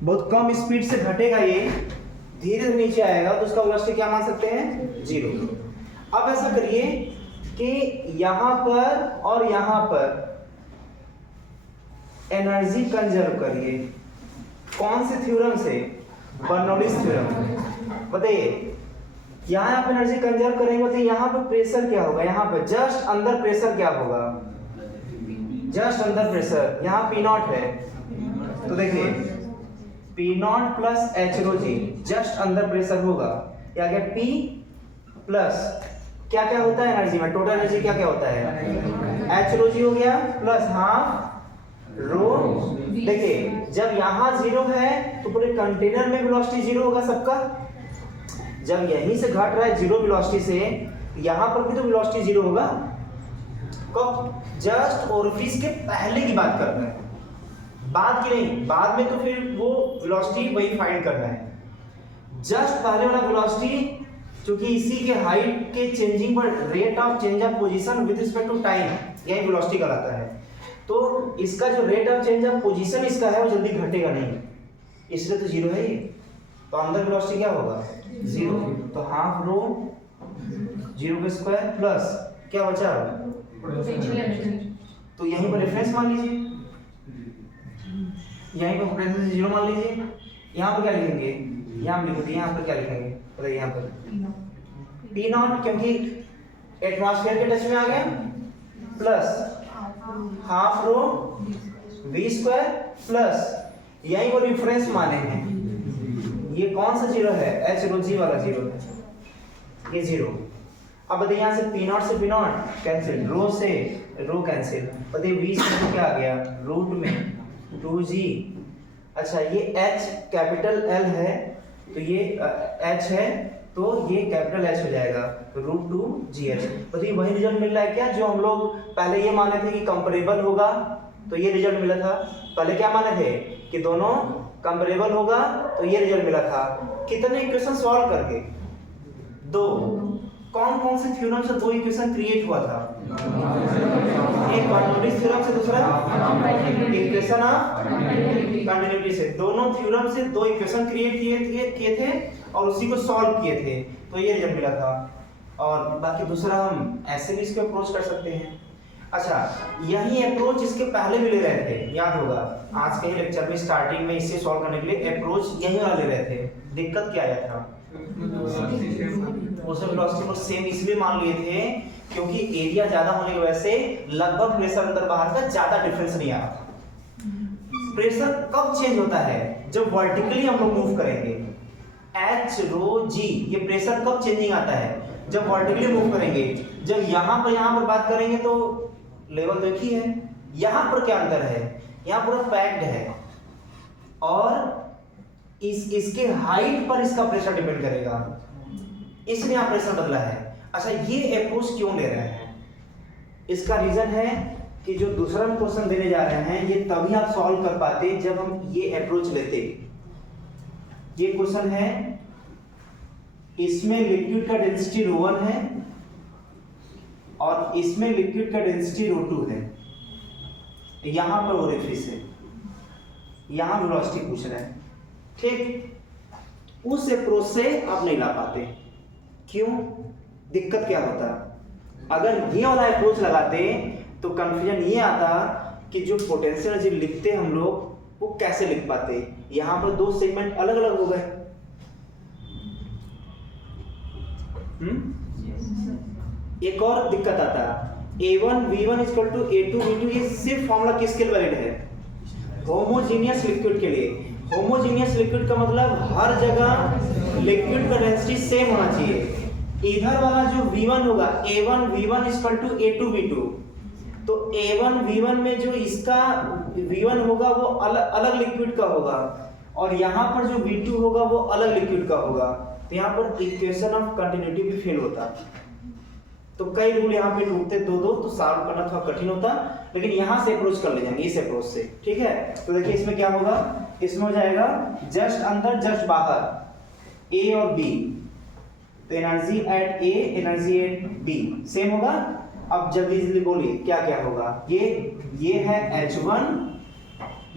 बहुत कम स्पीड से घटेगा, ये धीरे धीरे नीचे आएगा, तो उसका वेलोसिटी क्या मान सकते हैं, 0। अब ऐसा करिए कि यहां पर और यहां पर एनर्जी कंजर्व करिए। कौन से थ्योरम से, बर्नौलीज थ्योरम। बताइए यहां आप एनर्जी कंजर्व करेंगे तो यहां पर प्रेशर क्या होगा, यहां पर जस्ट अंदर प्रेशर क्या होगा, जस्ट अंदर प्रेशर यहाँ P0 है, तो देखिए P0 प्लस एच रो जी जस्ट अंदर प्रेशर होगा, या क्या P प्लस क्या क्या होता है एनर्जी में, टोटल एनर्जी क्या क्या होता है, एच रो जी हो गया प्लस हाफ रो। देखिए जब यहाँ 0 है तो पूरे कंटेनर में वेलोसिटी 0 होगा सबका, जब यहीं से घट रहा है 0 वेलोसिटी से, यहाँ पर भी तो वेलोसिटी 0 होगा। कब, जस्ट ओरिफिस के पहले की बात कर रहे हैं, बाद की नहीं, बाद में तो फिर वो वेलोसिटी वही फाइंड करना है। जस्ट पहले वाला वेलोसिटी, क्योंकि इसी के हाइट के चेंजिंग पर rate of change of position with respect to time, यही वेलोसिटी कहलाता है। तो इसका जो rate of change of position इसका है वो जल्दी घटेगा नहीं, इसलिए तो 0 है ये, तो अंदर वेलोसिटी क्या होगा, 0। तो हाफ रो 0 का स्क्वायर प्लस क्या बचा, तो यहीं पर रेफरेंस मान लीजिए, यहीं पर पोटेंशियल 0 मान लीजिए। यहाँ पर क्या लिखेंगे, यहाँ लिख दिए, यहाँ पर क्या लिखेंगे बताइए, यहाँ पर P0 क्योंकि एटमॉस्फेयर के टच में आ गया, plus half rho v square plus यहीं पर रेफरेंस माने हैं, ये कौन सा 0 है, एच रो जी वाला 0 है, ये 0। अब बताइए यहाँ से P0 से P0 कैंसिल, रो से रो कैंसिल, बताइए v से क्या आ गया, रूट में 2g। अच्छा ये h कैपिटल L है, तो ये h है, तो ये कैपिटल H हो जाएगा, रूट 2gh। बताइए वही रिजल्ट मिल रहा है क्या जो हम लोग पहले ये माने थे कि कंपेरेबल होगा, तो ये रिजल्ट मिला था। पहले क्या माने थे कि दोनों कंपेरेबल होगा, तो ये रिजल्ट मिला था। कितने इक्वेशन सॉल्व करके, 2। कौन कौन से थ्योरम से 2 इक्वेशन क्रिएट हुआ था, एक बर्नौलीज थ्योरम से, दूसरा इक्वेशन ऑफ कंटिन्यूटी से। दोनों थ्योरम से 2 इक्वेशन क्रिएट किए थे और उसी को सॉल्व किए थे, तो ये रिजल्ट मिला था। और बाकी दूसरा हम ऐसे भी इसके अप्रोच कर सकते हैं। अच्छा यही अप्रोच इसके पहले भी ले रहे थे, याद होगा आज के लेक्चर में स्टार्टिंग में इसे सॉल्व करने के लिए अप्रोच यही वाला ले रहे थे। दिक्कत क्या आया था, उस वेलोसिटी को सेम इसलिए मान लिए थे क्योंकि एरिया ज्यादा होने की वजह से लगभग प्रेशर अंदर बाहर का ज्यादा डिफरेंस नहीं आ रहा था। प्रेशर कब चेंज होता है, जब वर्टिकली हम लोग मूव करेंगे, एच रो जी, ये प्रेशर कब चेंजिंग आता है, जब वर्टिकली मूव करेंगे। जब यहाँ पर बात करेंगे तो लेवल देखी है, यहाँ पर क्या अंतर है, यहाँ पूरा पैक्ड है और इसके हाइट पर इसका प्रेशर डिपेंड करेगा, इसलिए यहाँ प्रेशर बदला है। अच्छा ये अप्रोच क्यों ले रहे हैं, इसका रीजन है कि जो दूसरा हम क्वेश्चन देने जा रहे हैं ये तभी आप सॉल्व कर पाते जब हम ये अप्रोच लेते। ये क्वेश्चन है, इसमें लिक्विड का डेंसिटी ρ1 है और इसमें लिक्विड का डेंसिटी ρ2 है, यहां पर ओरिफिस है, यहां वेलोसिटी पूछ रहे हैं, ठीक। उस अप्रोच से आप नहीं ला पाते, क्यों, दिक्कत क्या होता, अगर ये वाला अप्रोच लगाते तो कंफ्यूजन ये आता कि जो पोटेंशियल एनर्जी लिखते हम लोग वो कैसे लिख पाते, यहां पर 2 सेगमेंट अलग अलग हो गए। एक और दिक्कत आता, A1 V1 A2 V2, ये सिर्फ फॉर्मूला किसके लिए वैलिड है, होमोजीनियस लिक्विड के लिए। होमोजीनियस लिक्विड का मतलब हर जगह लिक्विड का डेंसिटी सेम होना चाहिए। इधर वाला जो V1 होगा, A1 V1 A2 V2, तो A1 V1 में जो इसका V1 होगा वो अलग लिक्विड का होगा और यहाँ पर जो V2 होगा वो अलग लिक्विड का होगा, तो यहाँ पर इक्वेशन ऑफ कंटिन्यूटी भी फेल होता। तो कई रूल यहाँ पे टूटते 2-2, तो सॉल्व करना थोड़ा कठिन होता, लेकिन यहाँ से अप्रोच कर ले जाएंगे, इस अप्रोच से, ठीक है। तो देखिए इसमें क्या होगा, इसमें हो जाएगा जस्ट अंदर जस्ट बाहर A और B, तो energy at A energy at B same होगा। अब जल्दी जल्दी बोलिए क्या क्या होगा, ये है H1,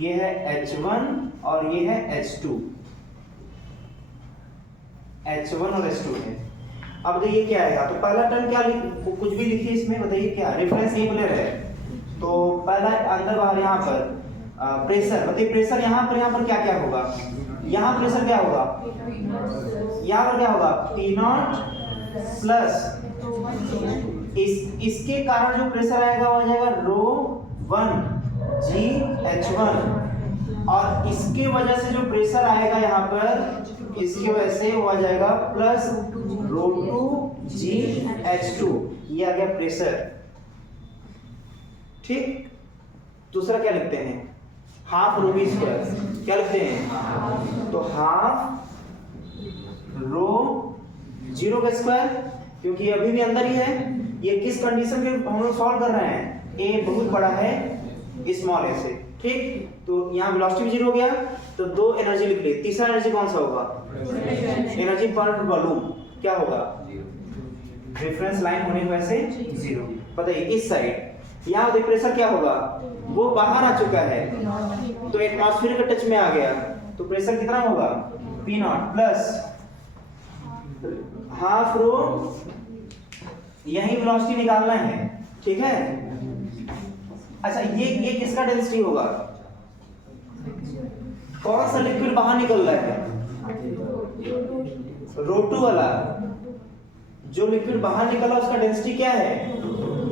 ये है H1 और ये है H2, H1 और H2 है। अब देखिए क्या आएगा, तो पहला टर्म क्या कुछ भी लिखिए इसमें, बताइए क्या रेफरेंस न्यूक्लियर है, तो पहला अंदर बाहर यहाँ पर प्रेशर, बताइए प्रेशर यहाँ पर क्या क्या होगा, यहाँ प्रेशर क्या होगा, यहाँ पर क्या होगा P0 प्लस इसके कारण जो प्रेशर आएगा वो आ जाएगा ρ1 G H1, और इसके वजह से जो प्रेशर आएगा यहाँ पर इसकी वजह से वो आ जाएगा प्लस ρ2 G H2, ये आ गया प्रेशर। ठीक, दूसरा क्या लिखते हैं, हाफ रो बी स्क्वायर, क्या लिखते हैं, तो हाफ रो जीरो का स्क्वायर, क्योंकि ये अभी भी अंदर ही है, ये किस कंडीशन के हम लोग सॉल्व कर रहे हैं, ए बहुत बड़ा है स्मॉल ए से। ठीक, तो यहाँ वेलोसिटी भी जीरो हो गया, तो दो एनर्जी लिख ली, तीसरा एनर्जी कौन सा होगा, एनर्जी पर वॉल्यूम क्या होगा, रेफरेंस लाइन होने की वजह से जीरो। बताइए इस साइड यहाँ देखिए प्रेशर क्या होगा, वो बाहर आ चुका है तो एटमॉस्फेयर के टच में आ गया, तो प्रेशर कितना होगा P0 प्लस हाफ रो, यही वेलोसिटी निकालना है। ठीक है, अच्छा ये किसका डेंसिटी होगा, कौन सा लिक्विड बाहर निकल रहा है, ρ2 वाला, जो लिक्विड बाहर निकला उसका डेंसिटी क्या है,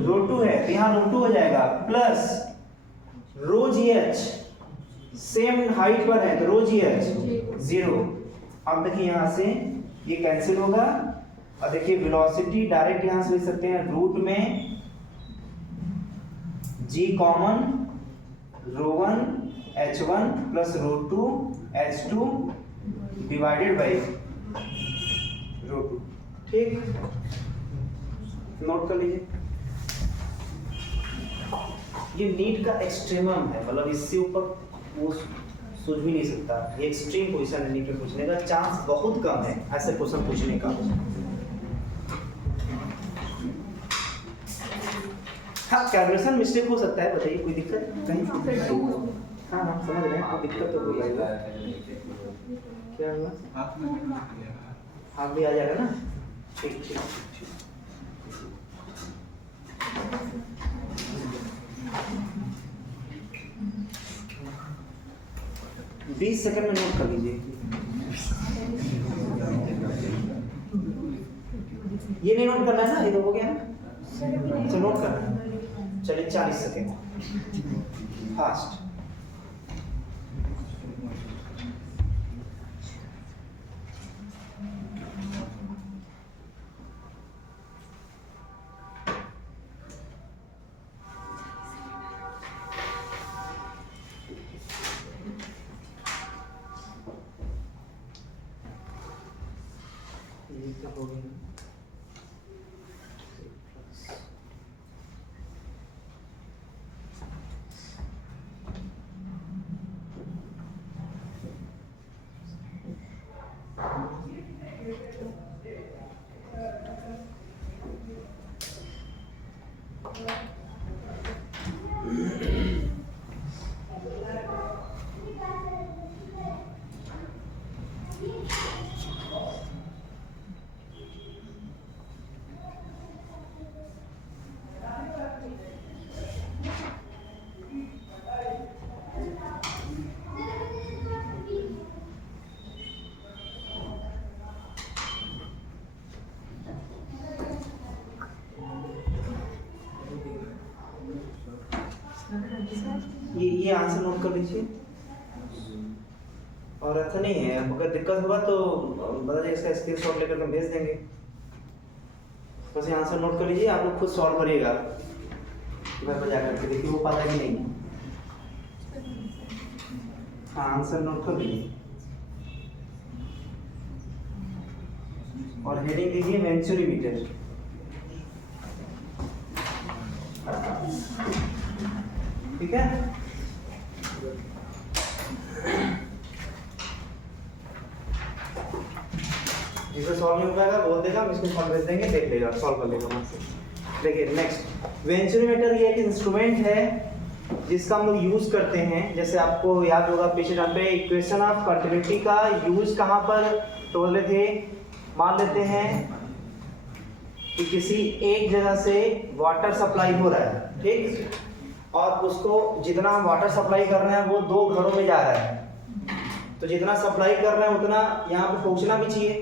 ρ2 है, तो यहाँ ρ2 हो जाएगा प्लस ρgh, सेम हाइट पर है तो ρgh 0। अब देखिए यहाँ से ये कैंसिल होगा, और देखिए वेलोसिटी डायरेक्ट यहाँ से लिख सकते हैं, रूट में g common ρ1 H1 plus ρ2 H2 divided by ρ2। ठीक, नोट कर लीजिए, ये नीट का एक्सट्रीमम है, मतलब इससे ऊपर वो सोच भी नहीं सकता, ये एक्सट्रीम पोजीशन है, नीट में पूछने का चांस बहुत कम है ऐसे क्वेश्चन पूछने का। हाँ, कैलकुलेशन मिस्टेक हो सकता है, बताइए कोई दिक्कत कहीं, हाँ हाँ समझ रहे हैं, कोई दिक्कत तो कोई आएगा, क्या हुआ हाथ भी आ जाएगा ना, ठीक ठीक। 20 सेकंड में नोट कर लीजिए, ये नहीं नोट करना है ना, ये तो हो गया ना, तो नोट करना है। चलिए 40 सेकंड फास्ट। हो गया, ये आंसर नोट कर लीजिए, और ऐसा नहीं है, अगर दिक्कत होगा तो बता दीजिए, इसका स्क्रीनशॉट लेकर हम भेज देंगे। बस ये आंसर नोट कर लीजिए, आप लोग खुद सॉल्व करिएगा घर पर जाकर के, देखिए वो पता कि नहीं। हाँ, आंसर नोट कर लीजिए और हेडिंग दीजिए वेंचुरीमीटर। ठीक है, जिसे सॉल्व नहीं हो पाएगा बोल देगा, हम इसको सॉल्व भेज देंगे, देख लेगा, सॉल्व कर लेगा वहां से। देखिए नेक्स्ट, वेंचुरीमीटर ये एक इंस्ट्रूमेंट है जिसका हम लोग यूज करते हैं, जैसे आपको याद होगा पिछले टाइम पे इक्वेशन ऑफ कंटिन्यूटी का यूज कहाँ पर बोल रहे थे। मान लेते हैं कि किसी एक जगह से वाटर सप्लाई हो रहा है, ठीक, और उसको जितना हम वाटर सप्लाई कर रहे हैं वो 2 घरों में जा रहा है, तो जितना सप्लाई कर रहे हैं उतना यहाँ पे पहुंचना भी चाहिए।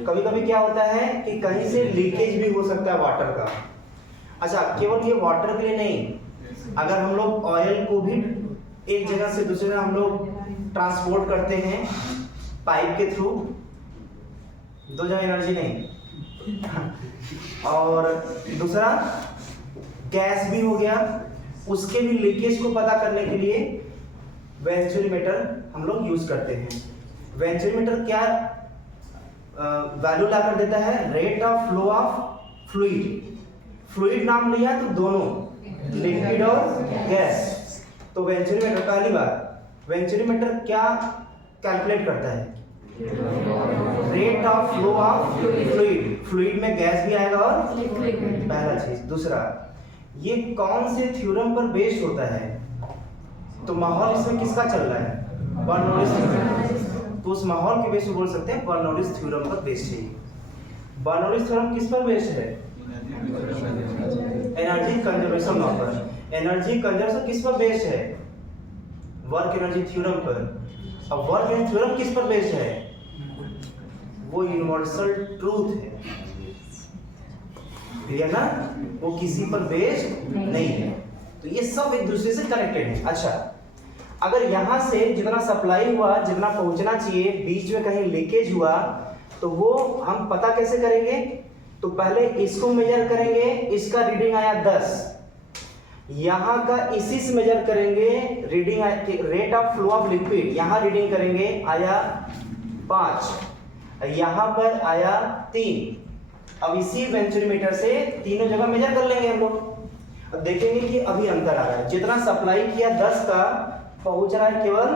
कभी कभी क्या होता है कि कहीं से लीकेज भी हो सकता है वाटर का। अच्छा, केवल ये वाटर के लिए नहीं, अगर हम लोग ऑयल को भी एक जगह से दूसरे जगह हम लोग ट्रांसपोर्ट करते हैं पाइप के थ्रू, 2 जगह एनर्जी नहीं और दूसरा गैस भी हो गया, उसके भी लीकेज को पता करने के लिए वेंचुरीमीटर हम लोग यूज करते हैं। वेंचुरीमीटर क्या वैल्यू ला कर देता है, rate of flow of fluid. Fluid नाम लिया तो दोनों लिक्विड और गैस। तो वेंचुरीमीटर पहली बार वेंचुरीमीटर क्या कैलकुलेट करता है, rate of flow of fluid. Fluid में गैस भी आएगा और पहला चीज। दूसरा, ये कौन से थ्योरम पर बेस्ड होता है, तो माहौल इसमें किसका चल रहा है, बर्नौलीज थ्योरम। तो उस माहौल के बेस पे बोल सकते हैं बर्नौलीज थ्योरम पर बेस्ड है। बर्नौलीज थ्योरम किस पर बेस्ड है, एनर्जी कंजर्वेशन लॉ पर। एनर्जी कंजर्वेशन किस पर बेस्ड है, वर्क एनर्जी थ्योरम पर। अब वर्क एनर्जी थ्योरम किस पर बेस्ड है, वो यूनिवर्सल ट्रूथ है, क्लियर ना, वो किसी पर बेस्ड नहीं है। तो ये सब एक दूसरे से कनेक्टेड है। अच्छा, अगर यहां से जितना सप्लाई हुआ, जितना पहुंचना चाहिए, बीच में कहीं लीकेज हुआ, तो वो हम पता कैसे करेंगे, तो पहले इसको मेजर करेंगे, इसका रीडिंग आया 10, यहां का इसी से मेजर करेंगे, reading rate of flow of liquid, यहां रीडिंग करेंगे आया 5, यहां पर आया 3। अब इसी वेंचुरीमीटर से तीनों जगह मेजर कर लेंगे हम लोग। अब देखेंगे कि अभी अंतर आ रहा है, जितना सप्लाई किया 10 का पहुंच रहा है केवल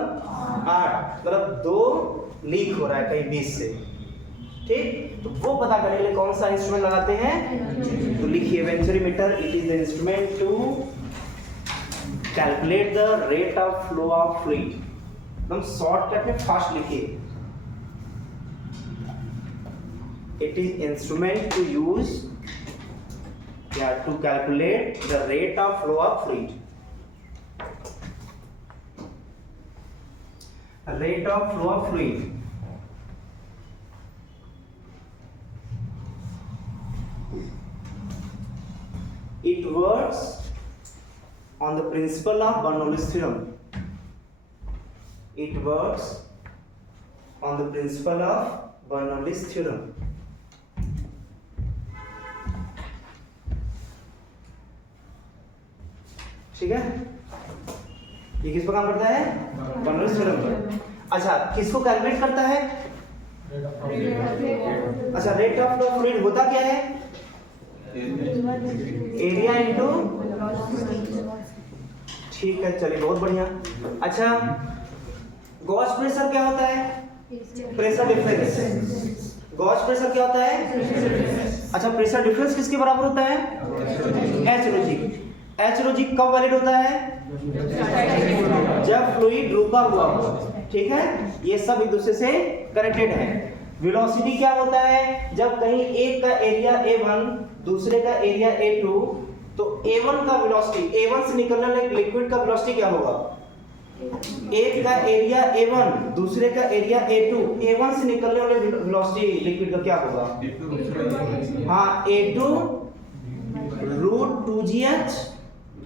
8, मतलब 2 लीक हो रहा है कहीं 20 से, ठीक। तो वो पता करने के लिए कौन सा इंस्ट्रूमेंट लगाते हैं, तो लिखिए venturimeter, it is the instrument to calculate the rate of flow of fluid. एकदम शॉर्टकट में फास्ट लिखिए, it is instrument to use to calculate the rate of flow of fluid, rate of flow of fluid। It works on the principle of Bernoulli's theorem, it works on the principle of Bernoulli's theorem। ठीक है, ये किस पर काम करता है, Bernoulli's theorem पर। अच्छा, किसको कैलकुलेट करता है, अच्छा, rate of flow of fluid होता क्या है, एरिया इनटू, ठीक है, चलिए बहुत बढ़िया। अच्छा, गॉस प्रेशर क्या होता है, प्रेशर डिफरेंस। गॉस प्रेशर क्या होता है, अच्छा, प्रेशर डिफरेंस किसके बराबर होता है, एच रो जी। एच रो जी कब वैलिड होता है, जब फ्लूइड रुका हुआ हो, ठीक है। ये सब एक दूसरे से कनेक्टेड है। वेलोसिटी क्या होता है, जब कहीं एक का एरिया A1 दूसरे का एरिया A2, तो A1 का वेलोसिटी, A1 से निकलने वाले लिक्विड का वेलोसिटी क्या होगा, एक का एरिया A1 दूसरे का एरिया A2, A1 से निकलने वाले वेलोसिटी लिक्विड का क्या होगा, हाँ, A2 √2gh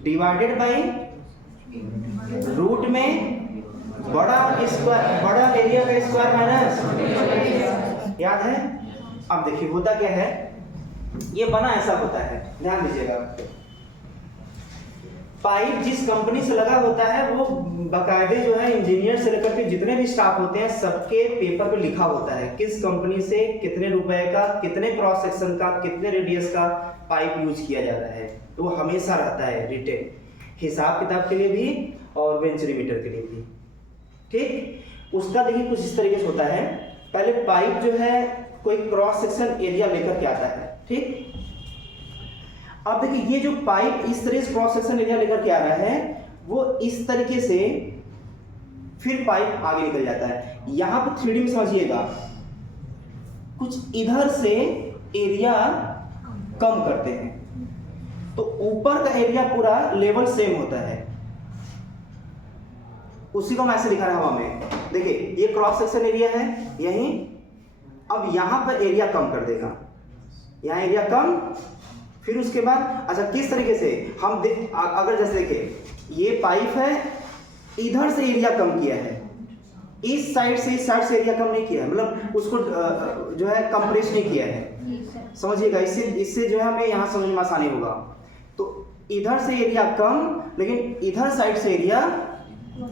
divided by root में बड़ा स्क्वायर, बड़ा एरिया का स्क्वायर माइनस, याद है। अब देखिए होता क्या है, ये बना ऐसा होता है, ध्यान दीजिएगा। पाइप जिस कंपनी से लगा होता है वो बाकायदे जो है इंजीनियर से लेकर के जितने भी स्टाफ होते हैं सबके पेपर पे लिखा होता है किस कंपनी से कितने रुपए का, कितने क्रॉस सेक्शन का, कितने रेडियस का पाइप यूज किया जा रहा है, तो वो हमेशा रहता है रिटेन, हिसाब किताब के लिए भी और वेंचुरीमीटर के लिए भी, ठीक। उसका देखिए कुछ इस तरीके से होता है, पहले पाइप जो है कोई क्रॉस सेक्शन एरिया लेकर के आता है, ठीक। अब देखिए ये जो पाइप इस तरह से क्रॉस सेक्शन एरिया लेकर के आ रहा है, वो इस तरीके से फिर पाइप आगे निकल जाता है। यहाँ पर 3D में समझिएगा, कुछ इधर से एरिया कम करते हैं तो ऊपर का एरिया पूरा लेवल सेम होता है, उसी को मैं ऐसे दिखा रहा हूं हवा में। देखिए ये क्रॉस सेक्शन एरिया है यहीं, अब यहां पर एरिया कम कर देगा, यहाँ एरिया कम, फिर उसके बाद अच्छा किस तरीके से हम अगर जैसे देखिए ये पाइप है, इधर से एरिया कम किया है, इस साइड से एरिया कम नहीं किया है, मतलब उसको जो है कंप्रेस नहीं किया है, समझिएगा। इससे जो है हमें यहाँ समझ में आसानी होगा। तो इधर से एरिया कम, लेकिन इधर साइड से एरिया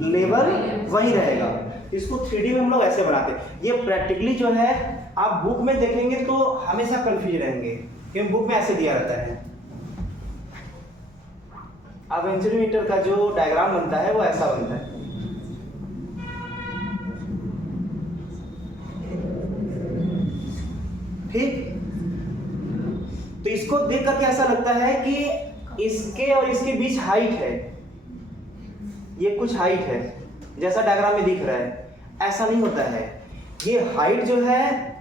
लेवल वही रहेगा। इसको 3D में हम लोग ऐसे बनाते हैं। ये प्रैक्टिकली जो है आप बुक में देखेंगे तो हमेशा कंफ्यूज रहेंगे, क्योंकि बुक में ऐसे दिया रहता है। अब वेंचुरीमीटर का जो डायग्राम बनता है वो ऐसा बनता है। ठीक, तो इसको देख करके ऐसा लगता है कि इसके और इसके बीच हाइट है, ये कुछ हाइट है जैसा डायग्राम में दिख रहा है, ऐसा नहीं होता है। ये हाइट जो है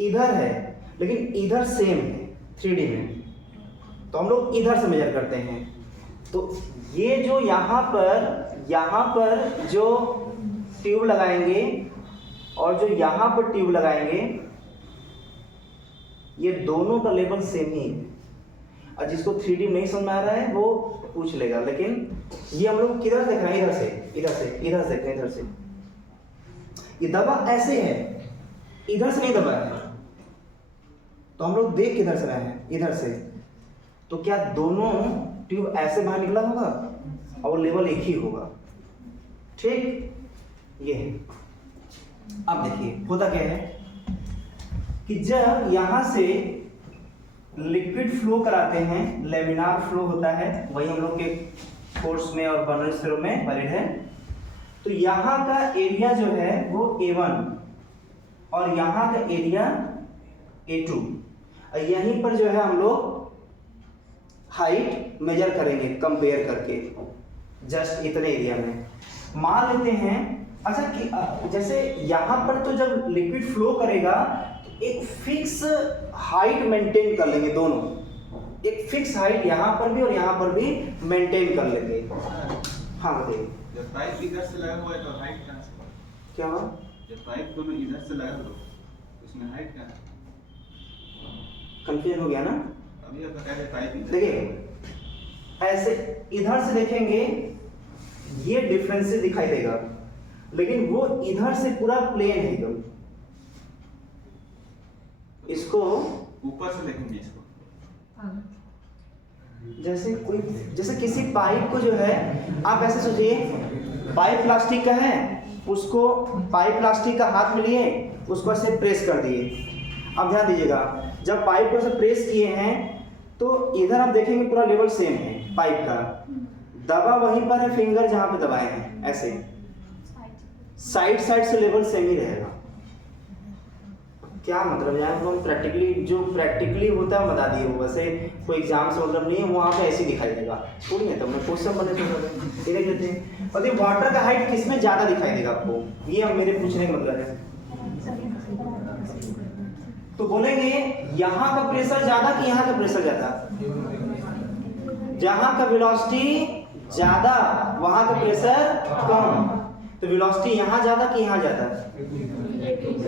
इधर है, लेकिन इधर सेम है 3D में, तो हम लोग इधर से मेजर करते हैं। तो ये जो यहाँ पर जो ट्यूब लगाएंगे और जो यहाँ पर ट्यूब लगाएंगे, ये दोनों का लेवल सेम ही है। और जिसको 3D नहीं समझ में आ रहा है वो पूछ लेगा, लेकिन ये हम लोग किधर देख रहे हैं, इधर से देख रहे हैं, इधर से। ये दबा ऐसे है, इधर से नहीं दबा है, तो हम लोग देख किधर से रहे हैं, इधर से। तो क्या दोनों ट्यूब ऐसे बाहर निकला होगा और लेवल एक ही होगा। ठीक, ये है। अब देखिए होता क्या है कि जब यहां से लिक्विड फ्लो कराते हैं, लेमिनार फ्लो होता है, वही हम लोग के कोर्स में और बर्नर्स थ्योरम में वैलिड है। तो यहाँ का एरिया जो है वो A1 और यहाँ का एरिया A2, यहीं पर जो है हम लोग हाइट मेजर करेंगे कंपेयर करके, जस्ट इतने एरिया में। मान लेते हैं अच्छा कि जैसे यहाँ पर तो जब लिक्विड फ्लो करेगा तो एक फिक्स हाइट मेंटेन कर लेंगे, दोनों एक फिक्स हाइट यहाँ पर भी और यहाँ पर भी मेंटेन कर लेंगे। हाँ बताइए। जब पाइप इधर से लगा हुआ है तो हाइट कहाँ से? क्या हुआ? जब पाइप दोनों इधर से लगा हो उसमें हाइट कहाँ है? कंफ्यूजन हो गया ना? अभी आप बता रहे पाइप देखिए ऐसे इधर से देखेंगे ये डिफरेंस दिखाई देगा, लेकिन वो इधर से पूरा प्लेन है एकदम। इसको ऊपर से देखेंगे इसको, जैसे किसी पाइप को जो है आप ऐसे सोचिए, पाइप प्लास्टिक का है, उसको पाइप प्लास्टिक का हाथ में लिए, उसको ऐसे प्रेस कर दिए। अब ध्यान दीजिएगा, जब पाइप को ऐसे प्रेस किए हैं तो इधर आप देखेंगे पूरा लेवल सेम है पाइप का, दबा वहीं पर है, फिंगर जहां पे दबाए हैं, ऐसे साइड से लेवल सेम ही रहेगा। क्या मतलब यहाँ पर हम प्रैक्टिकली होता है बता दिए, वो वैसे कोई एग्जाम से मतलब नहीं है, वहाँ पे ऐसे दिखाई देगा। छोड़िए तो हमने क्वेश्चन बने तो देख लेते हैं। और ये वाटर का हाइट किस में ज़्यादा दिखाई देगा आपको, ये हम मेरे पूछने का मतलब है। तो बोलेंगे यहाँ का प्रेशर ज़्यादा कि यहाँ का प्रेशर ज़्यादा? जहाँ का वेलोसिटी ज़्यादा वहाँ का प्रेशर कम। तो वेलोसिटी यहाँ ज़्यादा कि यहाँ ज़्यादा?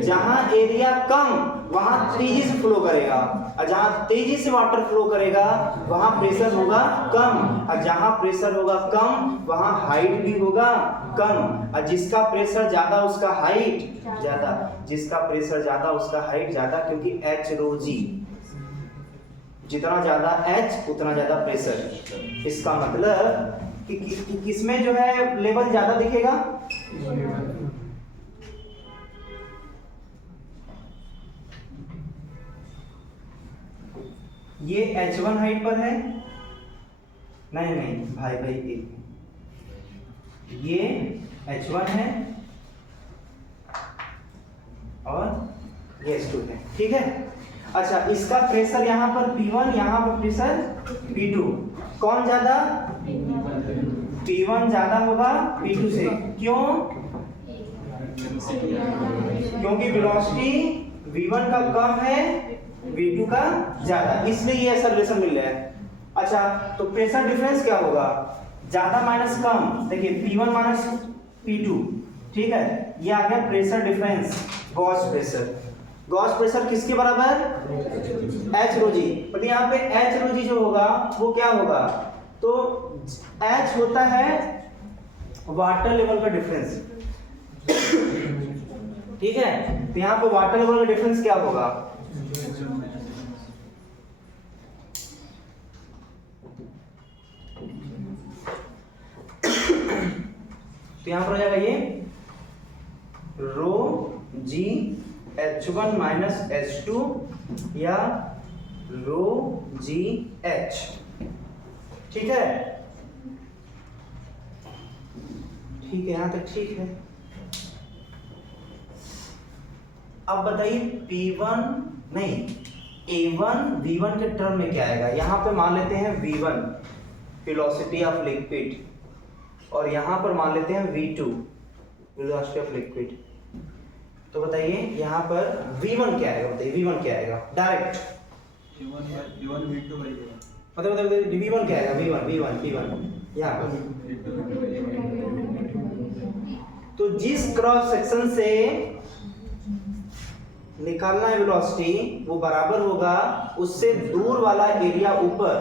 जहाँ एरिया कम वहाँ तेजी से फ्लो करेगा, और जहाँ तेजी से वाटर फ्लो करेगा वहाँ प्रेशर होगा कम, और जहाँ प्रेशर होगा कम वहाँ हाइट भी होगा कम। और जिसका प्रेशर ज्यादा उसका हाइट ज्यादा, जिसका प्रेशर ज्यादा उसका हाइट ज्यादा, क्योंकि H रो G, जितना ज्यादा H उतना ज्यादा प्रेशर। इसका मतलब कि किसमें जो है लेवल ज्यादा दिखेगा? ये H1 हाइट पर है, नहीं भाई ये H1 है और ये H2 है, ठीक है। अच्छा, इसका प्रेशर यहाँ पर P1, यहाँ पर प्रेशर P2, कौन ज्यादा? P1 ज्यादा होगा P2 से। क्यों? क्योंकि वेलोसिटी V1 का कम है, V2 का ज्यादा, इसलिए ये ऐसा रिलेशन मिल रहा है। अच्छा, तो प्रेशर डिफरेंस क्या होगा? ज्यादा माइनस कम, देखिए P1 माइनस P2, ठीक है, ये आ गया pressure difference, Gauss pressure. Gauss pressure किसके बराबर? H रो जी। मतलब यहाँ पे H रो जी जो होगा वो क्या होगा? तो H होता है वाटर लेवल का डिफरेंस, ठीक है। तो यहाँ पे वाटर लेवल का डिफरेंस क्या होगा? तो यहाँ पर हो जाएगा ये रो जी H1 माइनस H2 या रो जी H, ठीक है। ठीक है, यहां तक ठीक है। अब बताइए P1 नहीं A1 V1 के टर्म में क्या आएगा? यहां पे मान लेते हैं V1 वेलोसिटी ऑफ लिक्विड, और यहां पर मान लेते हैं V2 वेलोसिटी ऑफ लिक्विड। तो बताइए यहां पर V1 क्या आएगा? बताइए V1 क्या आएगा डायरेक्ट? V1 V2 मतलब V1 क्या आएगा? V1 यहाँ पर। तो जिस क्रॉस सेक्शन से निकालना है वेलोसिटी वो बराबर होगा उससे दूर वाला एरिया ऊपर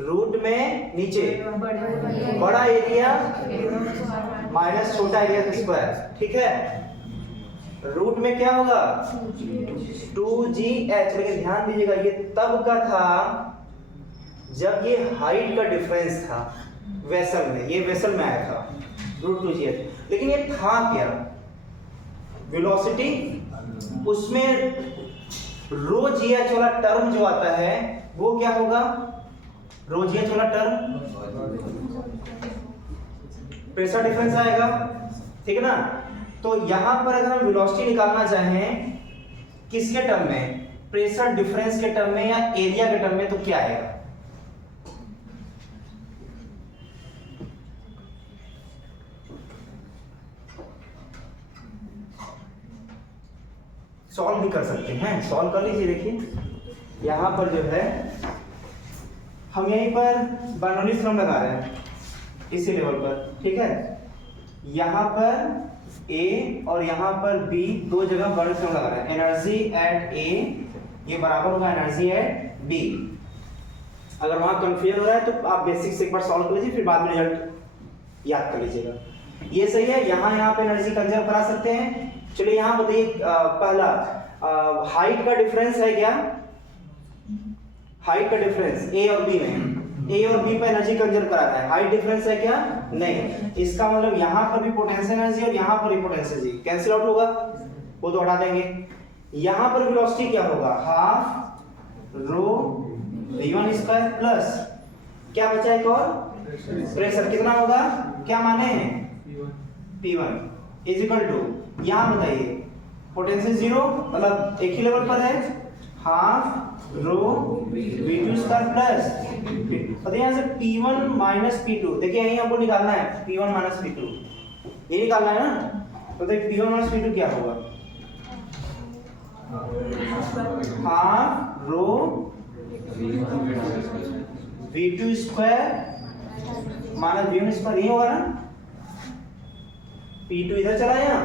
रूट में नीचे बड़ा एरिया माइनस छोटा एरिया का स्क्वायर, ठीक है। रूट में क्या होगा? 2GH। लेकिन ध्यान दीजिएगा ये तब का था जब ये हाइट का डिफरेंस था वेसल में, ये वेसल में आया था रूट 2GH। लेकिन ये था क्या? वेलोसिटी, उसमें रो GH वाला टर्म जो आता है वो क्या होगा? रो GH वाला टर्म प्रेशर डिफरेंस आएगा, ठीक है ना। तो यहां पर अगर हम वेलोसिटी निकालना चाहें किसके टर्म में? प्रेशर डिफरेंस के टर्म में या एरिया के टर्म में, तो क्या आएगा? सॉल्व भी कर सकते हैं, सॉल्व कर लीजिए। देखिए यहां पर जो है हम यहीं पर बर्नौली थ्योरम लगा रहे हैं इसी लेवल पर, ठीक है। यहां पर A और यहां पर B दो जगह बर्नौली थ्योरम लगा रहे हैं। एनर्जी एट A ये बराबर होगा एनर्जी एट B। अगर वहां कंफ्यूजन हो रहा है तो आप बेसिक से एक बार सॉल्व कर लीजिए, फिर बाद में रिजल्ट याद कर लीजिएगा। ये सही है, यहाँ पे एनर्जी कंजर्व करा सकते हैं। चलिए यहाँ बताइए पहला हाइट का डिफरेंस है क्या? हाइट का डिफरेंस A और B में, A और B पे एनर्जी कंजर्व करा रहा है, हाइट डिफरेंस है क्या? नहीं। इसका मतलब यहाँ पर भी पोटेंशियल एनर्जी और यहाँ पर भी पोटेंशियल एनर्जी कैंसिल आउट होगा, वो तो हटा देंगे। यहाँ पर वेलोसिटी क्या होगा? Half rho V1 square plus क्या बचा एक और? प्रेशर कितना होगा? क्या माने हैं? P1 इज इक्वल टू, यहाँ बताइए पोटेंशियल जीरो मतलब एक ही लेवल पर है, half rho V2 square plus, और यहाँ से P1 माइनस P2। देखिए यही हमको निकालना है P1 माइनस P2, ये निकालना है ना। तो देखिए P1 माइनस P2 क्या होगा? Half rho V2 square minus V1 square, यही होगा ना। P2 इधर चला गया,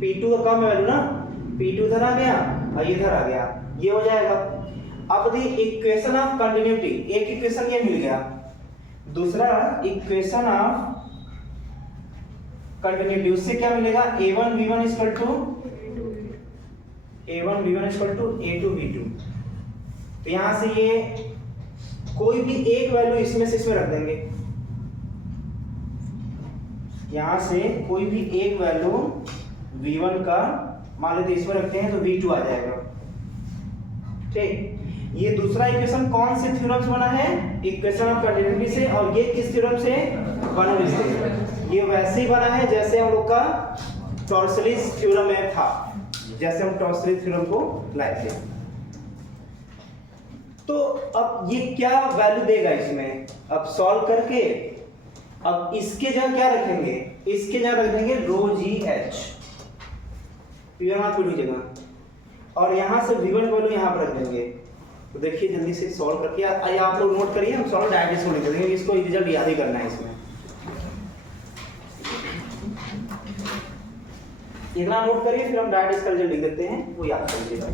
P2 का कम वैल्यू ना, P2 इधर आ गया और ये इधर आ गया, ये हो जाएगा। अब देखिए इक्वेशन ऑफ कंटिन्यूटी, एक इक्वेशन ये मिल गया, दूसरा इक्वेशन ऑफ कंटिन्यूटी, उससे क्या मिलेगा? A1 V1 equal to A1 V1 equal to A2 V2। तो यहां से ये कोई भी एक वैल्यू इसमें से इसमें रख देंगे, यहां से कोई भी एक वैल्यू V1 का मान लेते इसमें रखते हैं तो V2 आ जाएगा, ठीक। ये दूसरा इक्वेशन कौन से थ्योरम से बना है? इक्वेशन ऑफ कंटिन्यूटी से। और ये किस थ्योरम से? बर्नौली से। ये वैसे ही बना है जैसे हम लोग का टॉर्सलिस थ्योरम में था, जैसे हम टॉर्सलिस थ्योरम को लाए थे। तो अब ये क्या वैल्यू देगा इसमें, अब सॉल्व करके अब इसके जगह क्या रखेंगे, इसके जगह रख देंगे रो जी एच P1 जगह, और यहाँ से V1 वैल्यू यहाँ पर रख देंगे। तो देखिए जल्दी से सॉल्व करके या आप लोग नोट करिए, हम सॉल्व डायरेक्ट इसको लिख देंगे, इसको रिजल्ट याद ही करना है इसमें। इतना नोट करिए, फिर हम डायरेक्ट इसका रिजल्ट लिख देते हैं, वो याद कर लीजिएगा।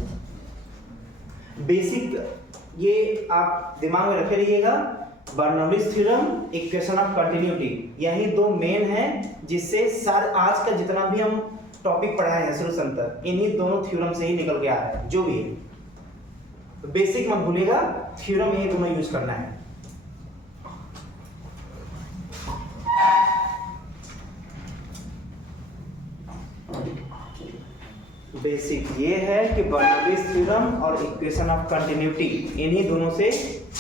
बेसिक ये आप दिमाग में रखे रहिएगा, Bernoulli's theorem, equation of continuity, यही दो मेन है जिससे सर आज का जितना भी हम टॉपिक पढ़ाए हैं सॉल्यूशन तक, इन्हीं दोनों थ्योरम से ही निकल के आया है जो भी है। तो बेसिक मत भूलिएगा, थ्योरम यही दोनों यूज करना है। बेसिक ये है कि बर्नौलीज थ्योरम और इक्वेशन ऑफ कंटिन्यूटी, इन्हीं दोनों से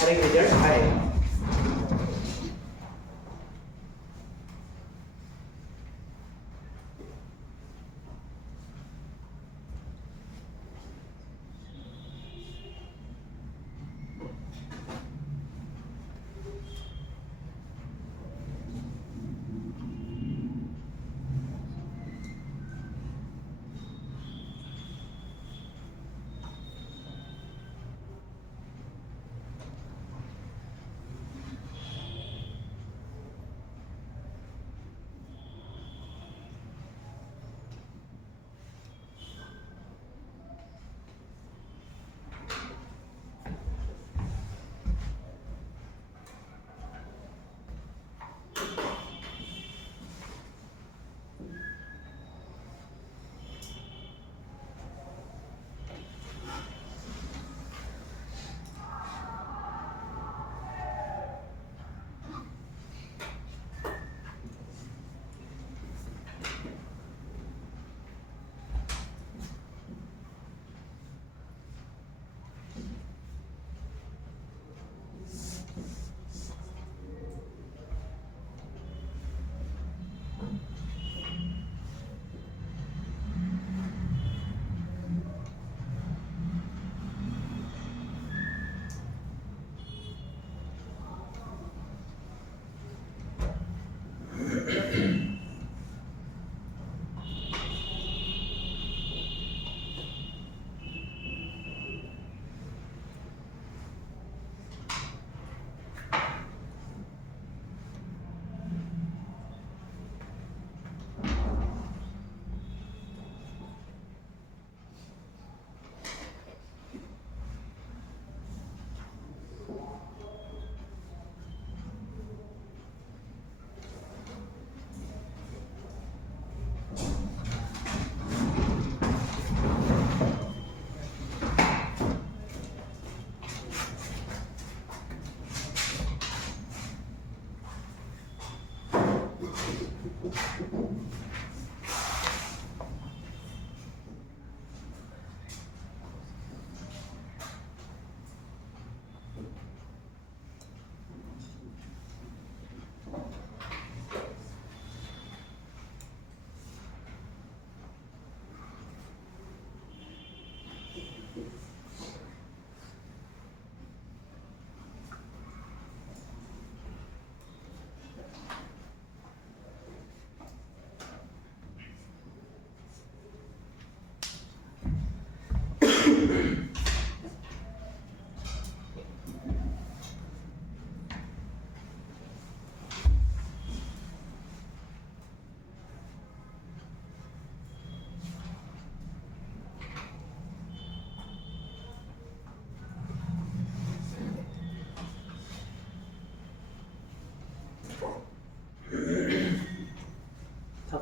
हर एक रिजल्ट आएगा।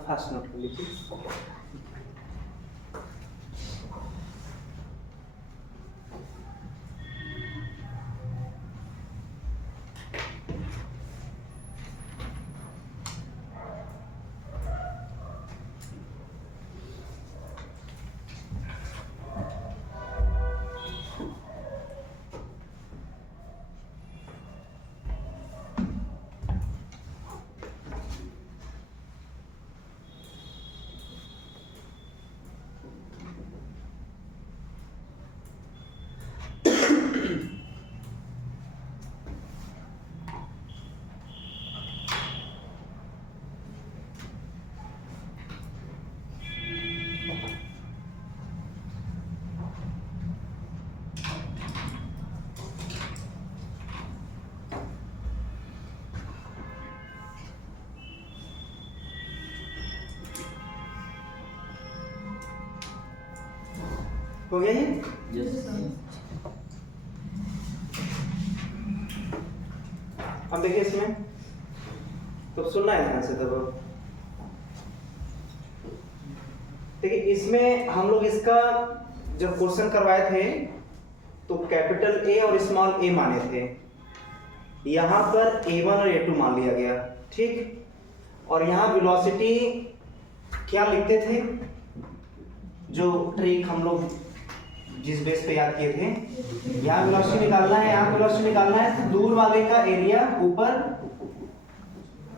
फास्ट नोट कर लीजिए। हो गया ये? अब देखिए इसमें तो सुनना है ध्यान से। तब देखिए इसमें हम लोग इसका जब क्वेश्चन करवाए थे तो कैपिटल ए और स्मॉल ए माने थे, यहाँ पर A1 और A2 मान लिया गया, ठीक। और यहाँ वेलोसिटी क्या लिखते थे, जो ट्रिक हम लोग जिस बेस पे याद किए थे, यहाँ वेलोसिटी निकालना है, यहाँ वेलोसिटी निकालना है, तो दूर वाले का एरिया ऊपर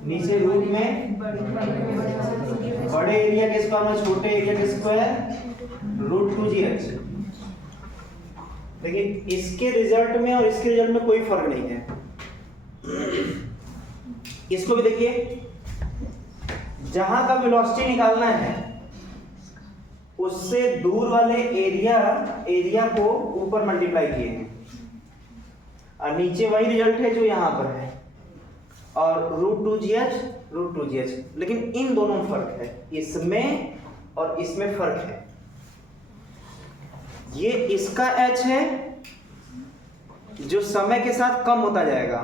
नीचे रूट में बड़े एरिया के स्क्वायर में छोटे एरिया के स्क्वायर रूट 2GH। देखिए इसके रिजल्ट में और इसके रिजल्ट में कोई फर्क नहीं है। इसको भी देखिए, जहां का वेलोसिटी निकालना है उससे दूर वाले एरिया को ऊपर मल्टीप्लाई किए हैं और नीचे वही रिजल्ट है जो यहां पर है, और रूट 2GH। लेकिन इन दोनों में फर्क है, इसमें और इसमें फर्क है। ये इसका h है जो समय के साथ कम होता जाएगा,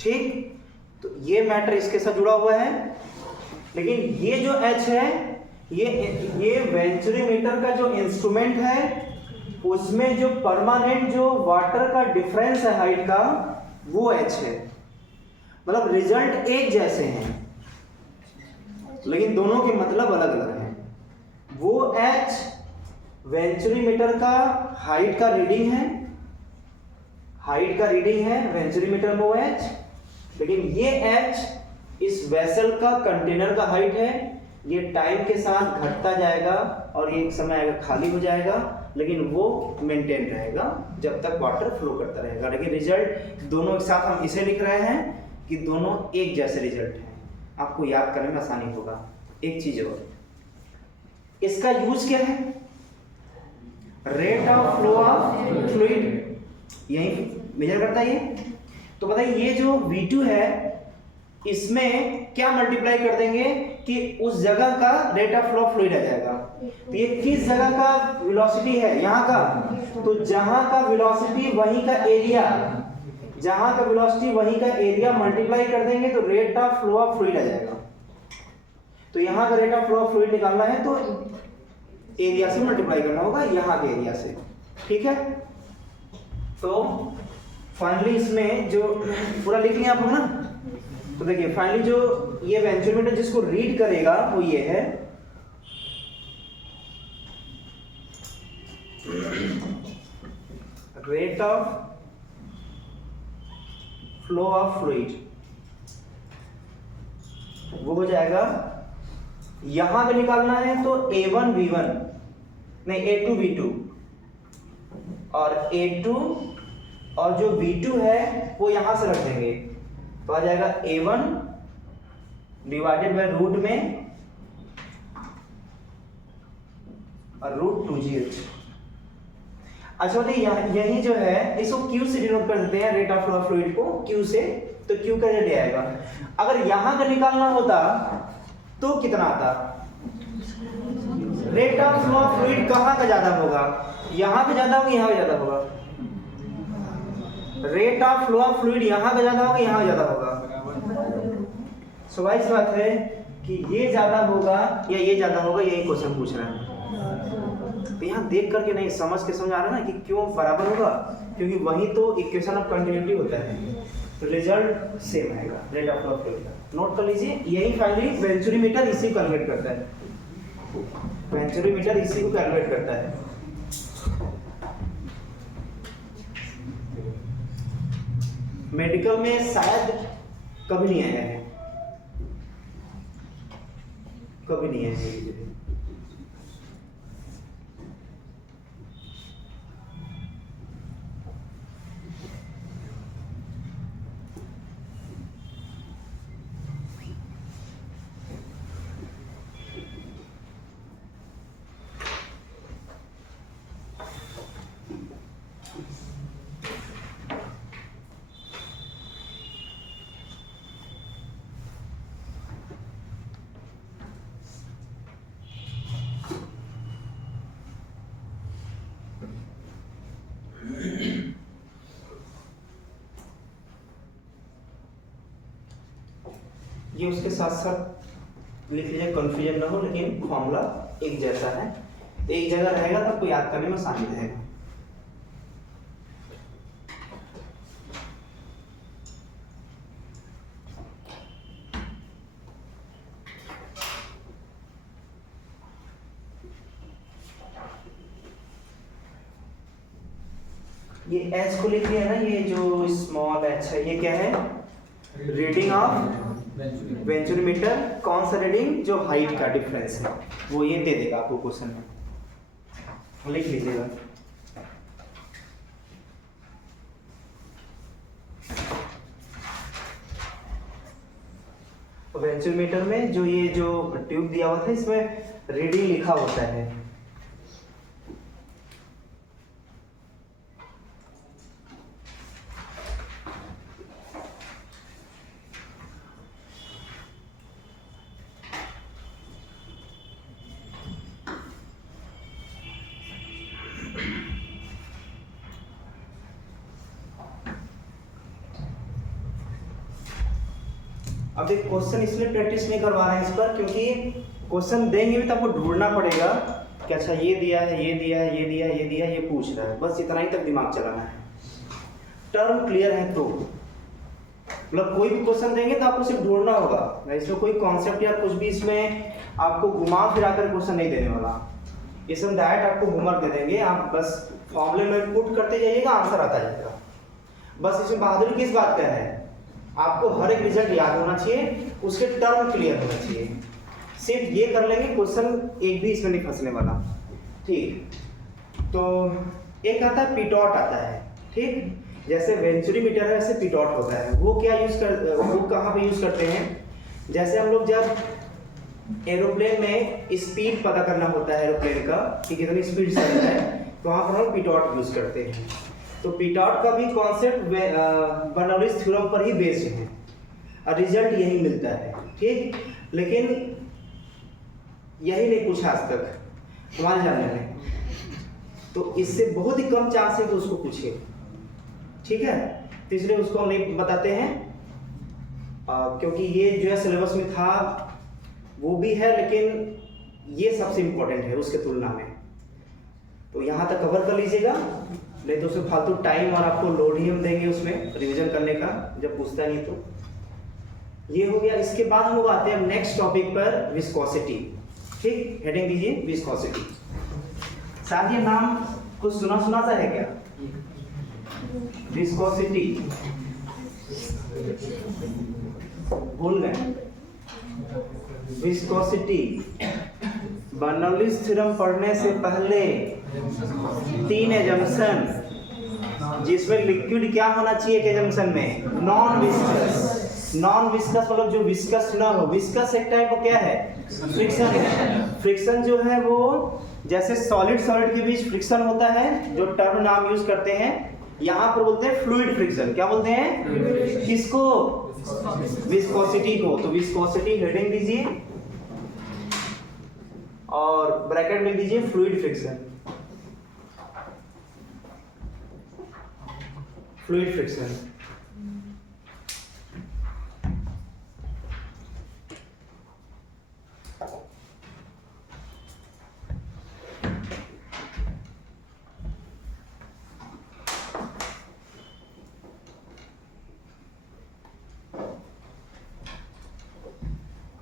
ठीक। तो ये मैटर इसके साथ जुड़ा हुआ है। लेकिन ये जो h है, ये वेंचुरीमीटर का जो इंस्ट्रूमेंट है उसमें जो परमानेंट जो वाटर का डिफरेंस है हाइट का, वो h है। मतलब रिजल्ट एक जैसे हैं लेकिन दोनों के मतलब अलग अलग हैं। वो h वेंचुरीमीटर का हाइट का रीडिंग है, वेंचुरीमीटर में वो h। लेकिन ये h इस वेसल का कंटेनर का हाइट है। ये टाइम के साथ घटता जाएगा और ये एक समय आएगा खाली हो जाएगा, लेकिन वो मेंटेन रहेगा जब तक वाटर फ्लो करता रहेगा। लेकिन रिजल्ट दोनों एक साथ हम इसे लिख रहे हैं कि दोनों एक जैसे रिजल्ट हैं, आपको याद करने में आसानी होगा। एक चीज और, इसका यूज क्या है, rate of flow of fluid, यही मेजर करता है ये। तो बताइए ये जो V2 है इसमें क्या मल्टीप्लाई कर देंगे कि उस जगह का rate of flow of fluid आ जाएगा। तो ये किस जगह का वेलोसिटी है, यहाँ का, तो जहां का वेलोसिटी वहीं का एरिया, मल्टीप्लाई कर देंगे तो rate of flow of fluid आ जाएगा। तो यहाँ का rate of flow of fluid निकालना है तो एरिया से मल्टीप्लाई करना होगा, यहाँ के एरिया से, ठीक है। तो फाइनली इसमें जो पूरा लिख लिया आप लोग ना, तो देखिए फाइनली जो ये वेंचुरीमीटर जिसको रीड करेगा वो ये है, rate of flow of fluid, वो हो जाएगा, यहां पे निकालना है तो A1 V1 नहीं A2 V2, और A2 और जो V2 है वो यहां से रख देंगे तो आ जाएगा A1 डिवाइडेड बाय रूट में और रूट 2GH। अच्छा बताइए यही जो है इसको Q से डिनोट कर देते हैं, rate of flow of fluid को Q से, तो Q का रेट आएगा। अगर यहां का निकालना होता तो कितना आता, rate of flow of fluid कहां का ज्यादा होगा, यहां का ज्यादा होगा यहां का ज्यादा होगा, rate of flow of fluid यहां का ज्यादा होगा यहां का ज्यादा होगा। स्वाभाविक बात है कि ये ज्यादा होगा या ये ज्यादा होगा, यही क्वेश्चन पूछ रहा है। तो यहाँ देख करके नहीं समझ के समझ आ रहा है ना कि क्यों बराबर होगा, क्योंकि वही तो इक्वेशन ऑफ कंटिन्यूटी होता है, तो रिजल्ट सेम आएगा rate of flow of fluid का। नोट कर लीजिए, यही फाइनली वेंचुरीमीटर इसी को कैलकुलेट करता है, वेंचुरीमीटर इसी को कैलकुलेट करता है। मेडिकल में शायद कभी नहीं आया है, कभी नहीं आया है। ये उसके साथ साथ लिख लीजिए, कन्फ्यूजन ना हो, लेकिन फॉर्मूला एक जैसा है, एक जगह रहेगा तो आपको याद करने में आसानी रहेगा। ये एच को लिख लिया ना, ये जो स्मॉल एच है ये क्या है, रीडिंग ऑफ वेंचुरीमीटर। कौन सा रीडिंग, जो हाइट का डिफरेंस है वो ये दे देगा आपको क्वेश्चन में, लिख लीजिएगा। वेंचुरीमीटर में जो ये जो ट्यूब दिया हुआ था इसमें रीडिंग लिखा होता है। अब एक क्वेश्चन इसलिए प्रैक्टिस नहीं करवा रहे हैं इस पर, क्योंकि क्वेश्चन देंगे भी तो आपको ढूंढना पड़ेगा कि अच्छा ये दिया है, ये दिया है, ये दिया है, ये दिया है, ये पूछ रहा है, बस इतना ही तक दिमाग चलाना है। टर्म क्लियर है तो मतलब कोई भी क्वेश्चन देंगे तो आपको सिर्फ ढूंढना होगा, इसमें कोई कॉन्सेप्ट या कुछ भी इसमें आपको घुमा फिरा कर क्वेश्चन नहीं देने वाला। इसमें डायरेक्ट आपको होमवर्क दे देंगे, आप बस फॉर्मूले में पुट करते जाइएगा, आंसर आता जाएगा। बस इसमें बहादुरी किस बात का है, आपको हर एक रिजल्ट याद होना चाहिए, उसके टर्म क्लियर होना चाहिए। सिर्फ ये कर लेंगे, क्वेश्चन एक भी इसमें नहीं फंसने वाला। ठीक, तो एक आता है पीटॉट आता है, ठीक, जैसे वेंचुरीमीटर है वैसे पीटॉट होता है। वो क्या यूज कर, वो कहाँ पे यूज करते हैं, जैसे हम लोग जब एरोप्लेन में स्पीड पता करना होता है एरोप्लेन का कि कितनी स्पीड से चल रहा है, तो वहाँ पर हम पीटॉट यूज करते हैं। तो पीटॉट का भी कॉन्सेप्ट बर्नौलीज थ्योरम पर ही बेस्ड है और रिजल्ट यही मिलता है, ठीक। लेकिन यही नहीं पूछा आज तक हमारे जानने में, तो इससे बहुत ही कम चांस है कि उसको पूछे, ठीक है। तो इसलिए उसको हम नहीं बताते हैं, क्योंकि ये जो है सिलेबस में था वो भी है, लेकिन ये सबसे इम्पोर्टेंट है उसके तुलना में। तो यहाँ तक कवर कर लीजिएगा, नहीं तो उसमें फालतू टाइम और आपको लोड ही हम देंगे उसमें रिवीजन करने का, जब पूछता नहीं तो। ये हो गया। इसके बाद हम लोग आते हैं नेक्स्ट टॉपिक पर, विस्कोसिटी, ठीक। हेडिंग दीजिए विस्कोसिटी। साथ ये नाम कुछ सुना सुना सा है क्या, विस्कोसिटी, भूल गए। विस्कोसिटी, बर्नौलीज थ्योरम पढ़ने से पहले 3 एजम्पशन, जिसमें लिक्विड क्या होना चाहिए एक एजम्पशन में, नॉन विस्कस। नॉन विस्कस मतलब जो विस्कस ना हो। विस्कस एक टाइप का क्या है, फ्रिक्शन है। फ्रिक्शन जो है वो जैसे सॉलिड सॉलिड के बीच फ्रिक्शन होता है, जो टर्म नाम यूज करते हैं, यहाँ पर बोलते हैं फ्लूइड फ्रिक्शन। क्या बोलते हैं, किसको, विस्कोसिटी को। तो विस्कोसिटी हेडिंग दीजिए और ब्रैकेट में दीजिए फ्लूइड फ्रिक्शन। फ्लूइड फ्रिक्शन,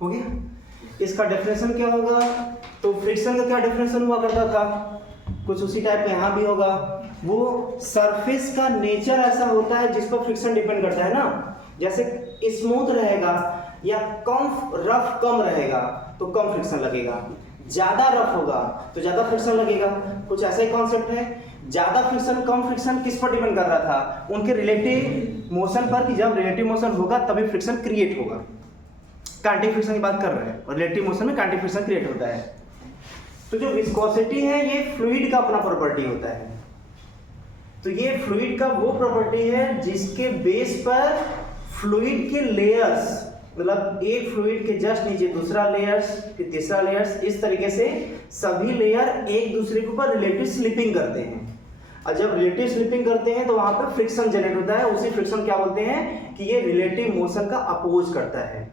हो गया। इसका डेफिनेशन क्या होगा, तो फ्रिक्शन का क्या डेफिनेशन हुआ करता था, कुछ उसी टाइप का यहाँ भी होगा। वो सरफेस का नेचर ऐसा होता है जिस पर फ्रिक्शन डिपेंड करता है ना। जैसे स्मूथ रहेगा या कम रफ कम रहेगा तो कम फ्रिक्शन लगेगा, ज्यादा रफ होगा तो ज्यादा फ्रिक्शन लगेगा। कुछ ऐसा ही कॉन्सेप्ट है। ज्यादा फ्रिक्शन कम फ्रिक्शन किस पर डिपेंड कर रहा था, उनके रिलेटिव मोशन पर, कि जब रिलेटिव मोशन होगा तभी फ्रिक्शन क्रिएट होगा। कांटिक फ्रिक्शन की बात कर रहे हैं, और रिलेटिव मोशन में कांटिक फ्रिक्शन क्रिएट होता है। तो जो विस्कोसिटी है ये फ्लूइड का अपना प्रॉपर्टी होता है। तो ये फ्लूइड का वो प्रॉपर्टी है जिसके बेस पर फ्लूइड के लेयर्स, मतलब एक फ्लूइड के जस्ट नीचे दूसरा लेयर्स, फिर तीसरा लेयर्स, इस तरीके से सभी लेयर एक दूसरे के ऊपर रिलेटिव स्लिपिंग करते हैं। और जब रिलेटिव स्लिपिंग करते हैं तो वहां पर फ्रिक्शन जनरेट होता है। उसी फ्रिक्शन क्या बोलते हैं कि ये रिलेटिव मोशन का अपोज करता है।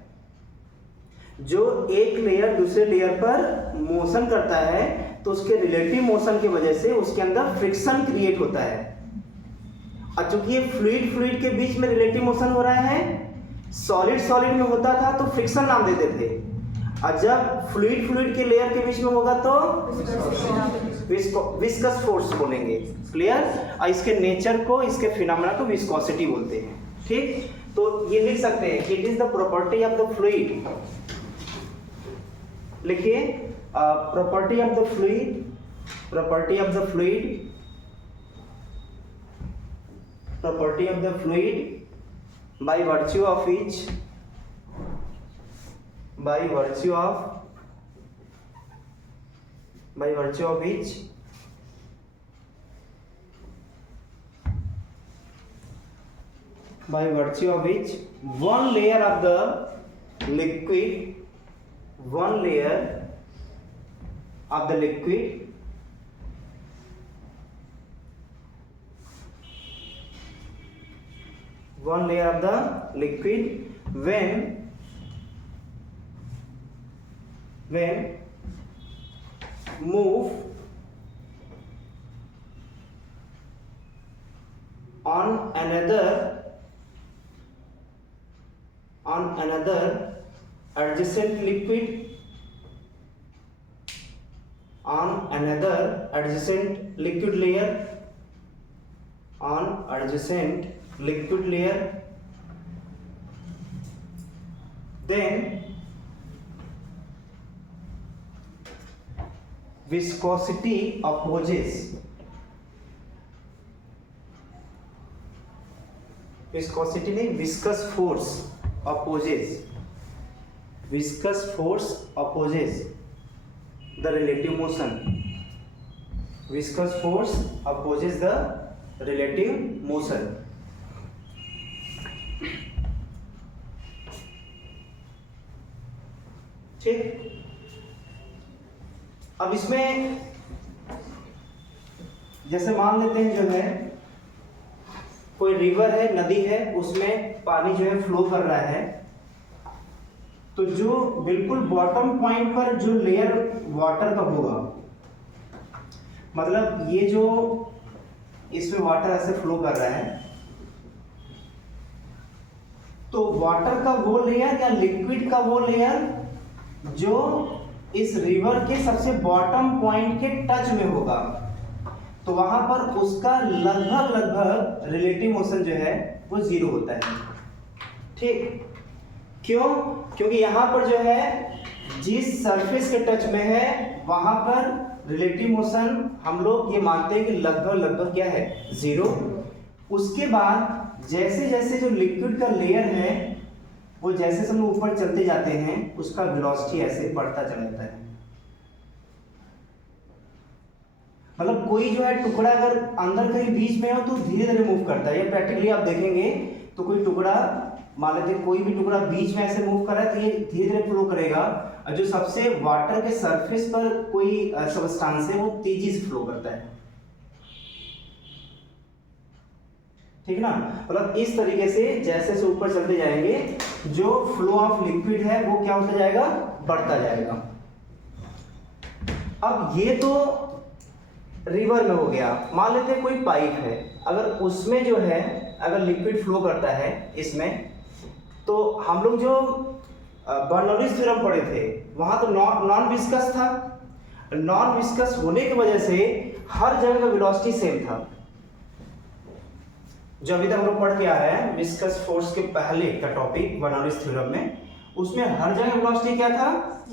जो एक लेयर दूसरे लेयर पर मोशन करता है तो उसके रिलेटिव मोशन की वजह से उसके अंदर फ्रिक्शन क्रिएट होता है। और चूंकि ये फ्लूइड के बीच में रिलेटिव मोशन हो रहा है, सॉलिड में होता था तो फ्रिक्शन नाम देते थे, और जब फ्लूइड के लेयर के बीच में होगा तो विस्कस फोर्स बोलेंगे। क्लियर? और इसके नेचर को, इसके फिनोमेना को विस्कोसिटी बोलते हैं। ठीक, तो ये लिख सकते हैं it is the property of the fluid. लिखिए property of the fluid, property of the fluid by virtue of which one layer of the liquid when move on another adjacent liquid layer, then viscosity opposes. Viscosity नहीं, viscous force opposes the relative motion. Viscous force opposes the relative motion. ठीक, अब इसमें जैसे मान लेते हैं जो है कोई रिवर है, नदी है, उसमें पानी जो है फ्लो कर रहा है, तो जो बिल्कुल बॉटम पॉइंट पर जो लेयर वाटर का होगा, मतलब ये जो इसमें वाटर ऐसे फ्लो कर रहा है, तो वाटर का वो लेयर या लिक्विड का वो लेयर जो इस रिवर के सबसे बॉटम पॉइंट के टच में होगा, तो वहां पर उसका लगभग रिलेटिव मोशन जो है वो जीरो होता है। ठीक, क्यों? क्योंकि यहां पर जो है जिस सरफेस के टच में है वहां पर रिलेटिव मोशन हम लोग ये मानते हैं कि लगभग क्या है, जीरो। उसके बाद जैसे जैसे जो लिक्विड का लेयर है वो जैसे हम लोग ऊपर चलते जाते हैं उसका वेलोसिटी ऐसे बढ़ता चला जाता है। मतलब कोई जो है टुकड़ा अगर अंदर कहीं बीच में हो तो धीरे धीरे मूव करता है। ये प्रैक्टिकली आप देखेंगे तो कोई टुकड़ा, मान लेते हैं कोई भी टुकड़ा बीच में ऐसे मूव कर रहा है तो ये धीरे धीरे फ्लो करेगा, और जो सबसे वाटर के सरफेस पर कोई सब्सटेंस है वो तेजी से फ्लो करता है। ठीक ना? मतलब इस तरीके से जैसे से ऊपर चलते जाएंगे जो फ्लो ऑफ लिक्विड है वो क्या होता जाएगा, बढ़ता जाएगा। अब ये तो रिवर में हो गया। मान लेते हैं कोई पाइप है, अगर उसमें जो है अगर लिक्विड फ्लो करता है इसमें, तो हम लोग जो बर्नौलीज थ्योरम पढ़े थे वहां तो नॉन विस्कस था। नॉन विस्कस होने की वजह से हर जगह का वेलोसिटी सेम था। जो अभी तक हम लोग पढ़ के आ रहे हैं विस्कस फोर्स के पहले का टॉपिक बर्नौलीज थ्योरम में, उसमें हर जगह वेलोसिटी क्या था,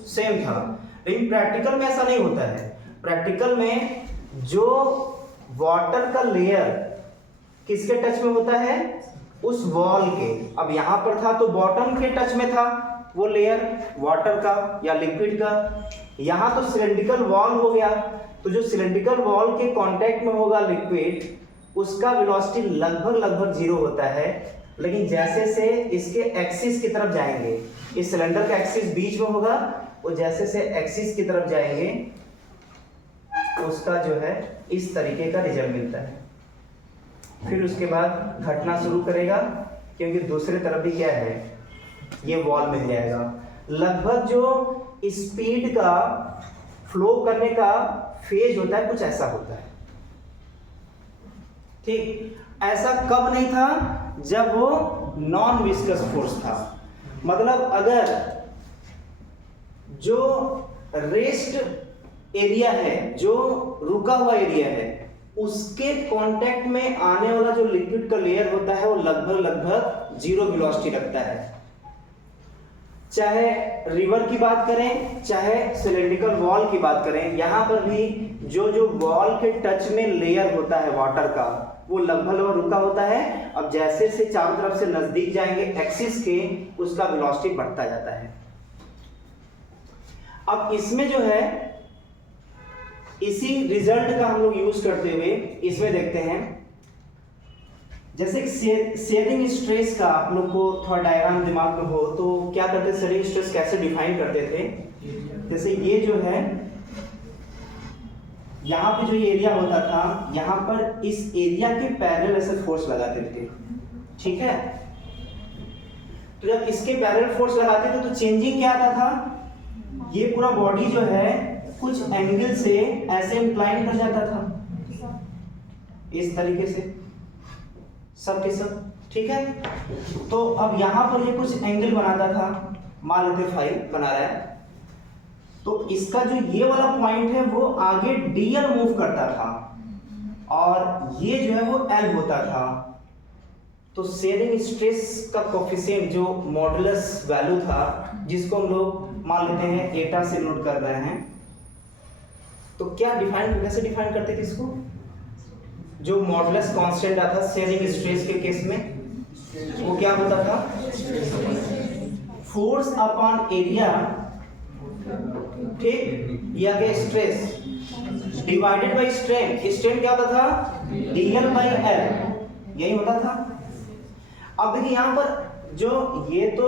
सेम था। लेकिन प्रैक्टिकल में ऐसा नहीं होता है। प्रैक्टिकल में जो वाटर का लेयर किसके टच में होता है, उस वॉल के। अब यहां पर था तो बॉटम के टच में था वो लेयर वाटर का या लिक्विड का, यहां तो सिलेंड्रिकल वॉल हो गया, तो जो सिलेंड्रिकल वॉल के कांटेक्ट में होगा लिक्विड उसका वेलोसिटी लगभग जीरो होता है। लेकिन जैसे से इसके एक्सिस की तरफ जाएंगे, इस सिलेंडर का एक्सिस बीच में होगा, वो जैसे से एक्सिस की तरफ जाएंगे उसका जो है इस तरीके का रिजल्ट मिलता है। फिर उसके बाद घटना शुरू करेगा क्योंकि दूसरी तरफ भी क्या है, ये वॉल मिल जाएगा। लगभग जो स्पीड का फ्लो करने का फेज होता है कुछ ऐसा होता है। ठीक, ऐसा कब नहीं था? जब वो नॉन विस्कस फोर्स था। मतलब अगर जो रेस्ट एरिया है, जो रुका हुआ एरिया है, उसके कांटेक्ट में आने वाला जो लिक्विड का लेयर होता है वो लगभग जीरो वेलोसिटी रखता है। चाहे रिवर की बात करें, चाहे सिलेंड्रिकल वॉल की बात करें, यहां पर भी जो वॉल के टच में लेयर होता है वाटर का, वो लगभग रुका होता है। अब जैसे से चारों तरफ से नजदीक जाएंगे एक्सिस के, उसका वेलोसिटी बढ़ता जाता है। अब इसमें जो है, इसी रिजल्ट का हम लोग यूज करते हुए इसमें देखते हैं, जैसे शेयरिंग स्ट्रेस का आप लोग को थोड़ा डायग्राम दिमाग में हो तो क्या करते थे, शेयरिंग स्ट्रेस कैसे डिफाइन करते थे। जैसे ये जो है, यहाँ पे जो एरिया होता था, यहाँ पर इस एरिया के पैरेलल ऐसे फोर्स लगाते थे, ठीक है। तो जब इसके पैरेलल फोर्स लगाते थे तो चेंजिंग क्या आता था, ये पूरा बॉडी जो है कुछ एंगल से ऐसे इंक्लाइन कर जाता था, इस तरीके से सब के सब, ठीक है। तो अब यहाँ पर ये कुछ एंगल बनाता था, मान लेते फाइव बना रहा है, तो इसका जो ये वाला पॉइंट है वो आगे dl मूव करता था और ये जो है वो l होता था। तो शेयरिंग स्ट्रेस का कोफिशिएंट जो मॉडुलस वैल्यू था, जिसको हम लोग मान लेते हैं एटा से नोट कर रहे हैं, तो क्या कैसे डिफाइन करते थे इसको? जो मॉडुलस कांस्टेंट आता था शेयरिंग स्ट्रेस के केस में, वो क्या होता था? फोर्स अपॉन एरिया, ठीक, या आगे stress divided by strain. Strain क्या होता था? dl बाई l, यही होता था। अब देखिए यहाँ पर जो ये तो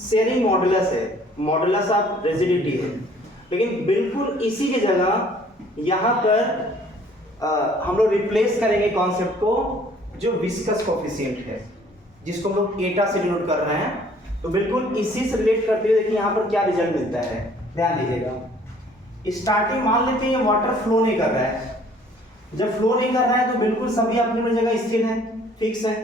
शेयरिंग मॉडुलस है, मॉडुलस ऑफ रिजिडिटी है, लेकिन बिल्कुल इसी की जगह यहाँ पर हम लोग रिप्लेस करेंगे कॉन्सेप्ट को, जो विस्कस कोफिशिएंट है, जिसको हम लोग एटा से डिनोट कर रहे हैं। तो बिल्कुल इसी से रिलेट करते हुए देखिए यहाँ पर क्या रिजल्ट मिलता है, ध्यान दीजिएगा। स्टार्टिंग मान लेते हैं वाटर फ्लो नहीं कर रहा है। जब फ्लो नहीं कर रहा है तो बिल्कुल सभी अपनी अपनी जगह स्थिर है, फिक्स है।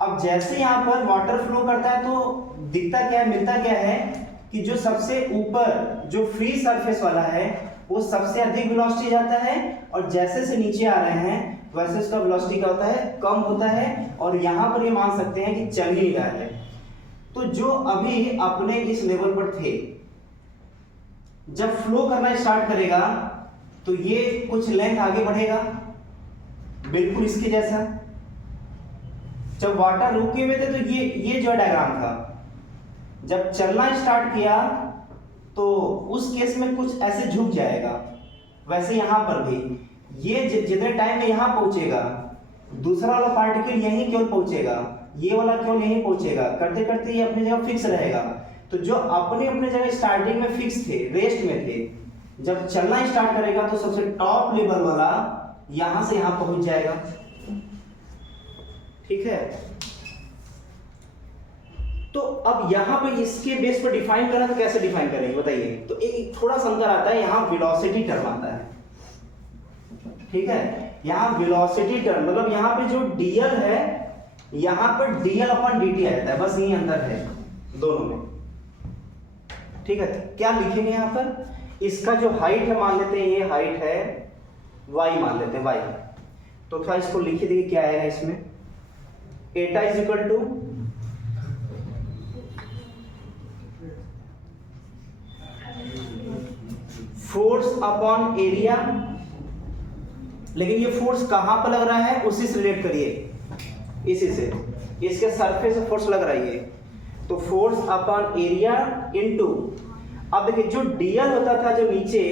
अब जैसे यहाँ पर वाटर फ्लो करता है तो दिखता क्या है, मिलता क्या है कि जो सबसे ऊपर जो फ्री सरफेस वाला है वो सबसे अधिक वेलोसिटी जाता है, और जैसे से नीचे आ रहे हैं वैसे उसका वेलोसिटी क्या होता है, कम होता है। और यहाँ पर ये मान सकते हैं कि चल ही रहा है। तो जो अभी अपने इस लेवल पर थे, जब फ्लो करना स्टार्ट करेगा तो ये कुछ लेंथ आगे बढ़ेगा, बिल्कुल इसके जैसा। जब वाटर रुके हुए थे तो ये जो डायग्राम था, जब चलना स्टार्ट किया तो उस केस में कुछ ऐसे झुक जाएगा। वैसे यहाँ पर भी ये जितने टाइम में यहाँ पहुंचेगा, दूसरा वाला पार्टिकल यहीं केवल पहुंचेगा, ये वाला केवल यहीं पहुंचेगा, करते करते ये अपनी जगह फिक्स रहेगा। तो जो अपने अपने जगह स्टार्टिंग में फिक्स थे, रेस्ट में थे, जब चलना स्टार्ट करेगा तो सबसे टॉप लेवल वाला यहां से यहां पहुंच जाएगा, ठीक है। तो अब यहां पे इसके बेस पर डिफाइन करना, तो कैसे डिफाइन करेंगे बताइए? तो एक थोड़ा सा अंतर आता है, यहां वेलोसिटी टर्म आता है, ठीक है। यहां वेलोसिटी टर्म मतलब यहां पे जो dl है, यहां पर dl अपॉन dt आ जाता है, बस यही अंतर है दोनों में, ठीक है। क्या लिखेंगे यहां पर? इसका जो हाइट है मान लेते हैं, ये हाइट है y मान लेते हैं y, तो क्या इसको लिख देखिए क्या आएगा इसमें, eta is equal to force upon area. लेकिन ये फोर्स कहां पर लग रहा है, उसी से रिलेट करिए, इसी से, इसके सरफेस से फोर्स लग रही है, तो फोर्स अपॉन एरिया इनटू, अब देखिए जो dl होता था जो नीचे,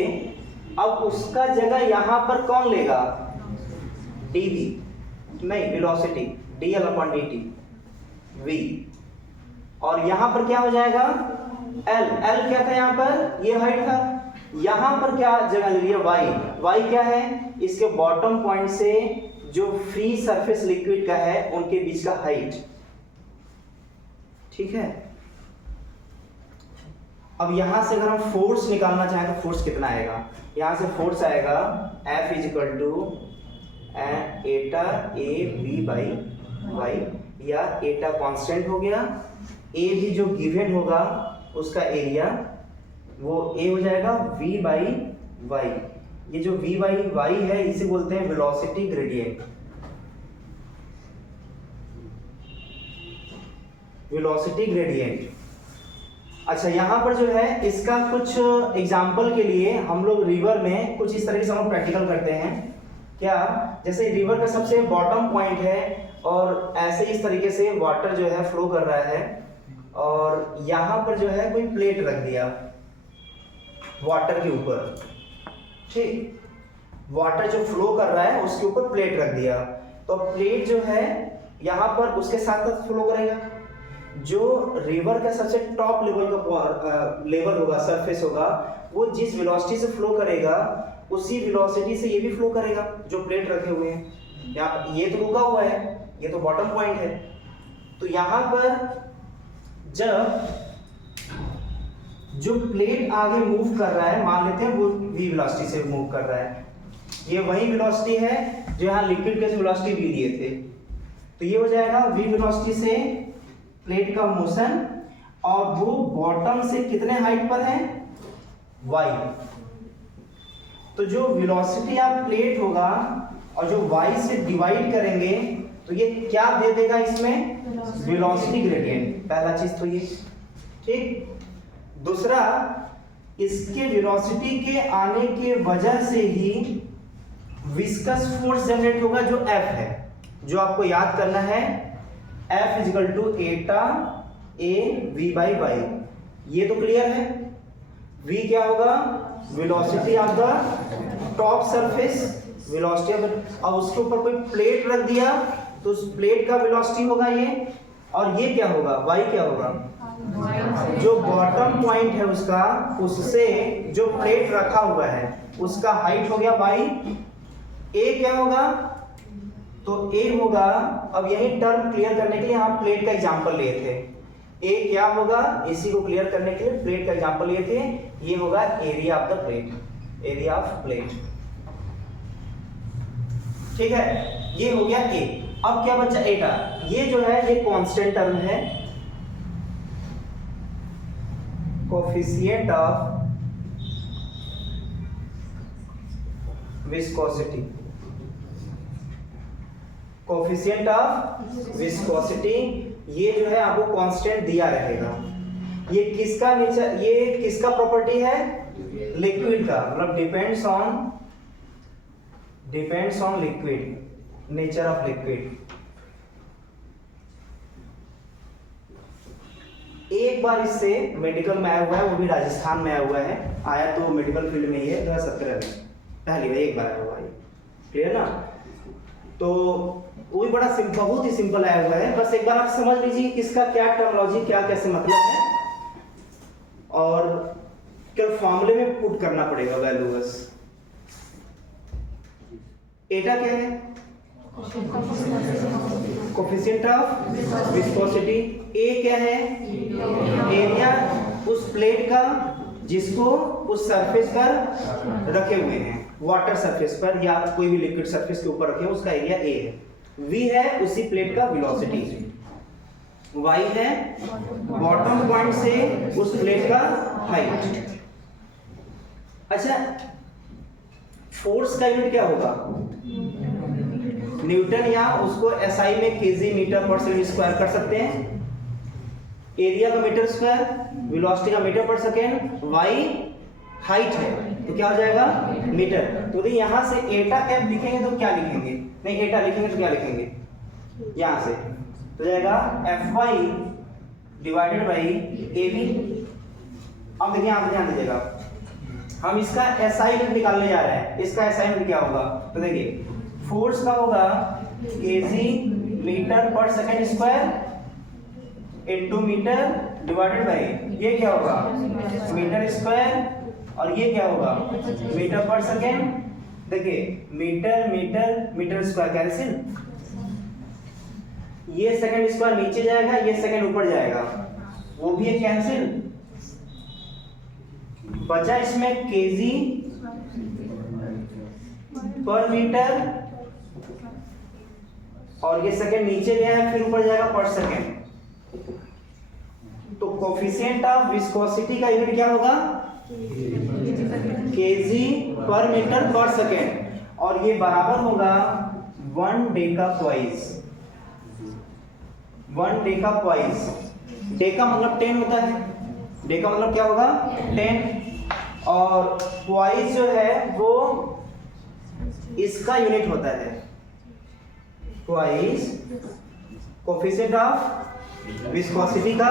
अब उसका जगह यहां पर कौन लेगा, dv नहीं, velocity dl upon dt v, और यहां पर क्या हो जाएगा l क्या था यहां पर, ये हाइट था, यहां पर क्या जगह ले लिया y क्या है, इसके बॉटम पॉइंट से जो फ्री सरफेस लिक्विड का है उनके बीच का हाइट, ठीक है। अब यहाँ से अगर हम फोर्स निकालना चाहें तो फोर्स कितना आएगा, यहाँ से फोर्स आएगा F is equal to Etah A V by Y, या एटा कांस्टेंट हो गया, ए भी जो गिवन होगा उसका एरिया वो ए हो जाएगा v बाई वाई। ये जो v बाई वाई है इसे बोलते हैं वेलोसिटी ग्रेडियंट। Velocity gradient. अच्छा, यहाँ पर जो है इसका कुछ एग्जाम्पल के लिए हम लोग रिवर में कुछ इस तरीके से हम प्रैक्टिकल करते हैं। क्या, जैसे रिवर का सबसे बॉटम पॉइंट है और ऐसे इस तरीके से वाटर जो है फ्लो कर रहा है, और यहाँ पर जो है कोई प्लेट रख दिया वाटर के ऊपर, ठीक, वाटर जो फ्लो कर रहा है उसके ऊपर प्लेट रख दिया, तो प्लेट जो है यहाँ पर उसके साथ साथ फ्लो करेगा। जो रिवर का सबसे टॉप लेवल का लेवल होगा, सरफेस होगा, वो जिस वेलोसिटी से फ्लो करेगा उसी वेलोसिटी से ये भी फ्लो करेगा जो प्लेट रखे हुए हैं। ये तो रुका हुआ है, ये तो बॉटम पॉइंट है। तो यहाँ पर जब जो प्लेट आगे मूव कर रहा है, मान लेते हैं वो v वेलोसिटी से मूव कर रहा है, ये वही वेलोसिटी है जो यहाँ लिक्विड के वेलोसिटी v दिए थे, तो ये हो जाएगा v वेलोसिटी से प्लेट का मोशन, और वो बॉटम से कितने हाइट पर है, y। तो जो वेलोसिटी ऑफ प्लेट होगा और जो y से डिवाइड करेंगे तो ये क्या दे देगा इसमें, वेलोसिटी ग्रेडियंट। पहला चीज तो ये, ठीक। दूसरा, इसके वेलोसिटी के आने के वजह से ही विस्कस फोर्स जनरेट होगा जो F है, जो आपको याद करना है, F is equal to Etah A V by Y. ये तो क्लियर है। V क्या होगा, velocity of the top surface, velocity of, और उसके ऊपर कोई प्लेट रख दिया तो उस प्लेट का वेलोसिटी होगा ये, और ये क्या होगा, y क्या होगा, जो बॉटम पॉइंट है उसका, उससे जो प्लेट रखा हुआ है उसका हाइट हो गया y। a क्या होगा, तो a होगा, अब यही टर्म क्लियर करने के लिए हम प्लेट का एग्जांपल लिए थे। a क्या होगा, इसी को क्लियर करने के लिए प्लेट का एग्जांपल लिए थे, ये होगा area of the plate, area of plate, ठीक है। ये हो गया a। अब क्या बचा एटा, ये जो है ये कांस्टेंट टर्म है, coefficient of viscosity, coefficient of viscosity, ये जो है आपको कांस्टेंट दिया रहेगा। ये किसका नेचर, ये किसका प्रॉपर्टी है, लिक्विड का, मतलब depends on liquid, nature of liquid. एक बार इससे मेडिकल में आया हुआ है, वो भी राजस्थान में आया हुआ है, आया तो मेडिकल फील्ड में ही है, 2017 में पहली बार एक बार आया हुआ है, क्लियर ना। तो वो भी बड़ा बहुत ही सिंपल आया हुआ है, बस एक बार आप समझ लीजिए इसका क्या टर्मिनोलॉजी, क्या कैसे मतलब है, और केवल फॉर्मूले में पुट करना पड़ेगा वैल्यू बस। एटा क्या है, कोफिशिएंट ऑफ विस्कोसिटी। ए क्या है, एरिया उस प्लेट का जिसको उस सरफेस पर रखे हुए हैं, वाटर सरफेस पर या कोई भी लिक्विड सरफेस के ऊपर रखे हैं, उसका एरिया ए है। वी है उसी प्लेट का वेलोसिटी, वाई है बॉटम पॉइंट से उस प्लेट का हाइट। अच्छा, फोर्स का यूनिट क्या होगा, न्यूटन, या उसको एसआई में KG metre per second square कर सकते हैं। एरिया का मीटर स्क्वायर, वेलोसिटी का metre per second, Y height है तो क्या हो जाएगा मीटर। तो यदि यहाँ से एटा एफ लिखेंगे तो क्या लिखेंगे, नहीं एटा लिखेंगे तो क्या लिखेंगे, यहाँ से तो जाएगा F Y divided by A B. अब देखिए यहाँ पे ध्यान दीजिएगा, हम इसका एसआई यूनिट निकालने जा रहे हैं, इसका एसआई यूनिट क्या होगा, तो देखिए फोर्स का होगा KG metre per second square into metre divided by, ये क्या होगा मीटर स्क्वायर, और ये क्या होगा मीटर पर सेकंड। देखिए metre metre metre square cancel, ये सेकंड स्क्वायर नीचे जाएगा, ये सेकंड ऊपर जाएगा, वो भी है कैंसिल, बचा इसमें केजी पर मीटर, और ये सेकंड नीचे गया है, फिर ऊपर जाएगा पर सेकंड। तो कोफिशिएंट ऑफ विस्कोसिटी का यूनिट क्या होगा? केजी पर मीटर पर सेकंड, और ये बराबर होगा 1 डेकाप्लॉइज। 1 डेकाप्लॉइज, डेका मतलब 10 होता है, डेका मतलब क्या होगा? 10, और प्लॉइज जो है वो इसका यूनिट होता है। प्लॉइज कोफिशिएंट ऑफ विस्कोसिटी का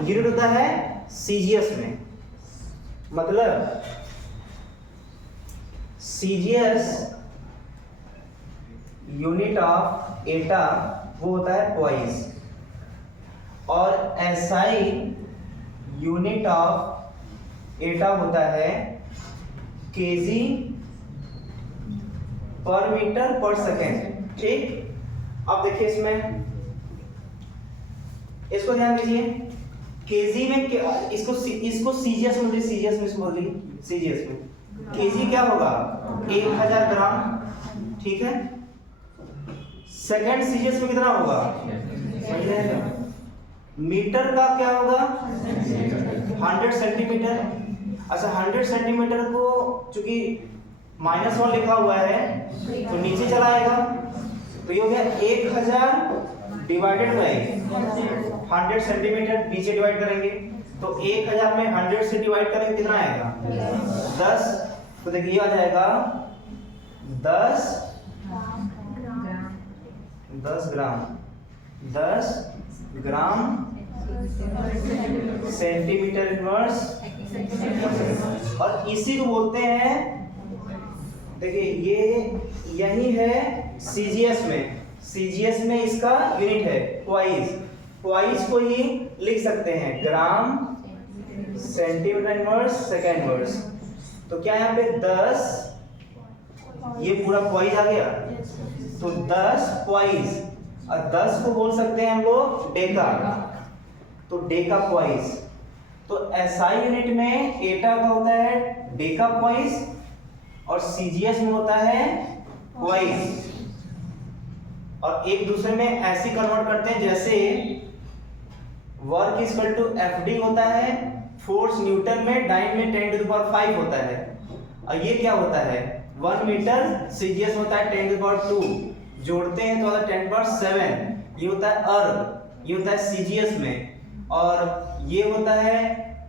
यूनिट होता है सीजीएस में। मतलब सीजीएस यूनिट ऑफ एटा वो होता है प्लॉइज, और एसआई यूनिट ऑफ एटा होता है केजी पर मीटर पर सेकेंड। ठीक, अब देखिए इसमें, इसको ध्यान दीजिए, केजी में इसको सीजीएस में, सीजीएस में इसको बोलिए, सीजीएस में केजी क्या होगा? 1000 ग्राम। ठीक है, सेकेंड सीजीएस में कितना होगा? सही रहेगा। मीटर का क्या होगा? 100 सेंटीमीटर। अच्छा, 100 सेंटीमीटर को चूंकि -1 लिखा हुआ है तो नीचे चला आएगा, तो ये हो गया 1000 डिवाइडेड बाय 100 सेंटीमीटर, नीचे डिवाइड करेंगे तो 1000 में 100 से डिवाइड करेंगे कितना आएगा? 10। तो देखिए ये आ जाएगा 10 ग्राम, 10 ग्राम सेंटीमीटर इनवर्स, और इसी को बोलते हैं, देखिए ये यही है सीजीएस में, सीजीएस में इसका यूनिट है प्लॉइज। प्लॉइज को ही लिख सकते हैं gram centimetre inverse second inverse. तो क्या यहाँ पे 10, ये पूरा प्लॉइज आ गया, तो 10 प्लॉइज, और 10 को बोल सकते हैं हम लोग डेका, तो डेका प्लॉइज। तो एसआई यूनिट में एटा का होता है डेका प्लॉइज, और सीजीएस में होता है प्लॉइज, और एक दूसरे में ऐसे कन्वर्ट करते हैं जैसे work is equal to FD होता है, फोर्स न्यूटन में, डाइन में 10⁵ होता है, और ये क्या होता है? 1 मीटर, सीजीएस होता है 10⁵, जोड़ते हैं तो होता है 10⁷, ये होता है अर्ग, ये होता है सीजीएस में, और ये होता है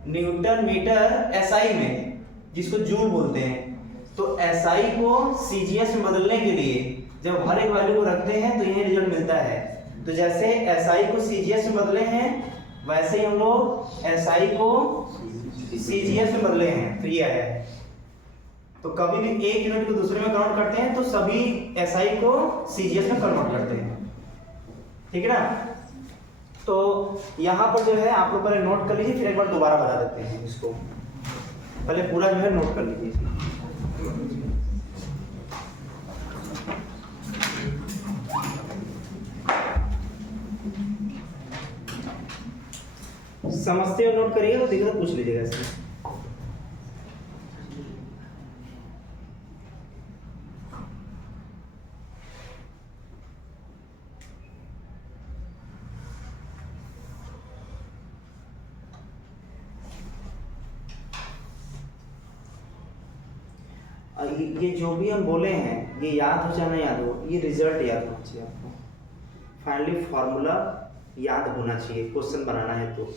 न्यूटन मीटर एसआई में, जिसको जूल बोलते हैं। तो एसआई को सीजीएस में बदलने के लिए जब हर एक वैल्यू को रखते हैं तो यही रिजल्ट मिलता है। तो जैसे एसआई को सीजीएस में बदले हैं, वैसे ही हम लोग एसआई को सीजीएस में बदले हैं, तो ये है। तो कभी भी एक यूनिट को दूसरे में कन्वर्ट करते हैं तो सभी एसआई को सीजीएस में कन्वर्ट करते हैं। ठीक है ना? तो यहाँ पर जो है आप लोग पहले नोट कर लीजिए, फिर एक बार दोबारा बता देते हैं इसको। पहले पूरा जो है नोट कर लीजिए। समझते हो, नोट करिएगा, तो देखिए तो पूछ लीजिएगा इसमें। ये जो भी हम बोले हैं, ये याद हो चाहे ना याद हो, ये रिजल्ट याद होना चाहिए आपको। फाइनली फॉर्मूला याद होना चाहिए, क्वेश्चन बनाना है तो।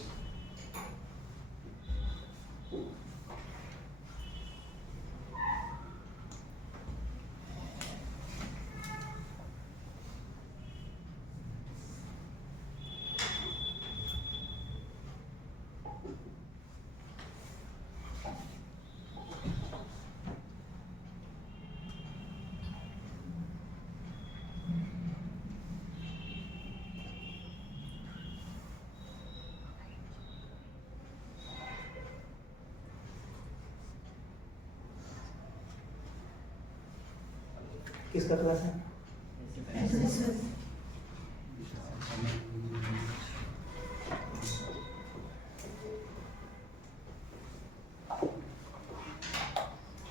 किसका क्लास है?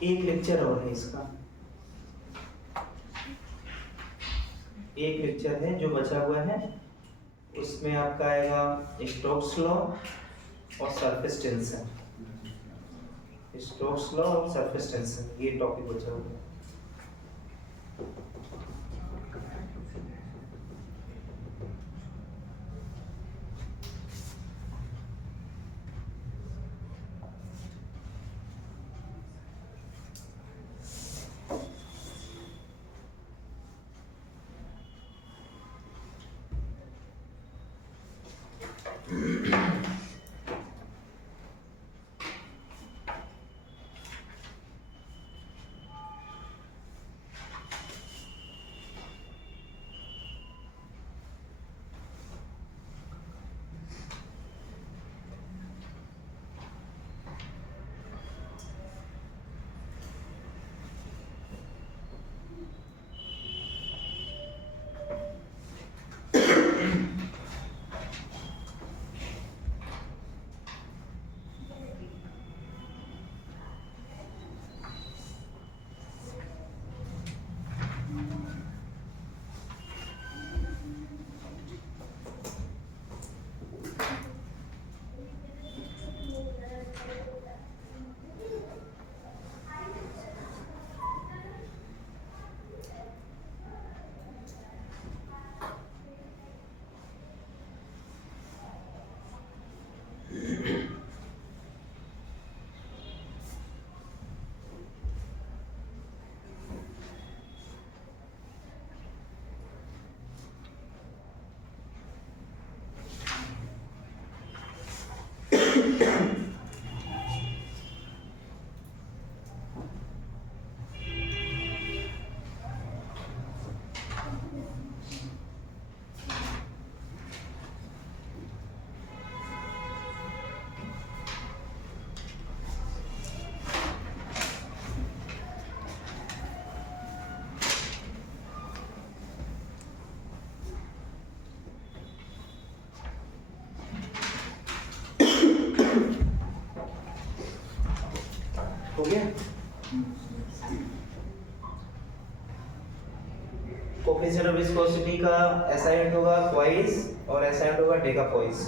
एक लेक्चर और है इसका, एक लेक्चर है जो बचा हुआ है, उसमें आपका आएगा स्टोक्स लॉ और सरफेस टेंशन, स्टोक्स लॉ और सरफेस टेंशन, ये टॉपिक बचा हुआ है। हो गया? कोफिशिएंट ऑफ विस्कोसिटी का SI यूनिट होगा क्वाइस और SI यूनिट होगा डेकापोइस।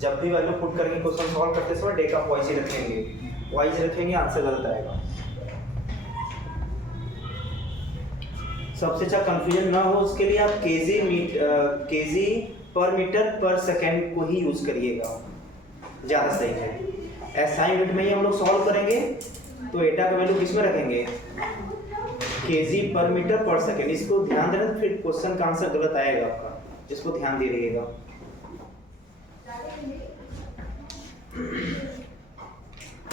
जब भी वैल्यू पुट करके क्वेश्चन सॉल्व करते समय डेकापोइस ही रखेंगे, क्वाइस रखेंगे, आंसर गलत आएगा। सबसे अच्छा कंफ्यूजन ना हो उसके लिए आप केजी पर मीटर पर सेकंड को ही यूज करिएगा, ज्यादा सही है। SI यूनिट में ही हम लोग सॉल्व करेंगे तो एटा का वैल्यू किस में रखेंगे, केजी पर मीटर पर सेकंड। इसको ध्यान देना, तो फिर क्वेश्चन का आंसर गलत आएगा आपका, इसको ध्यान दे रहिएगा।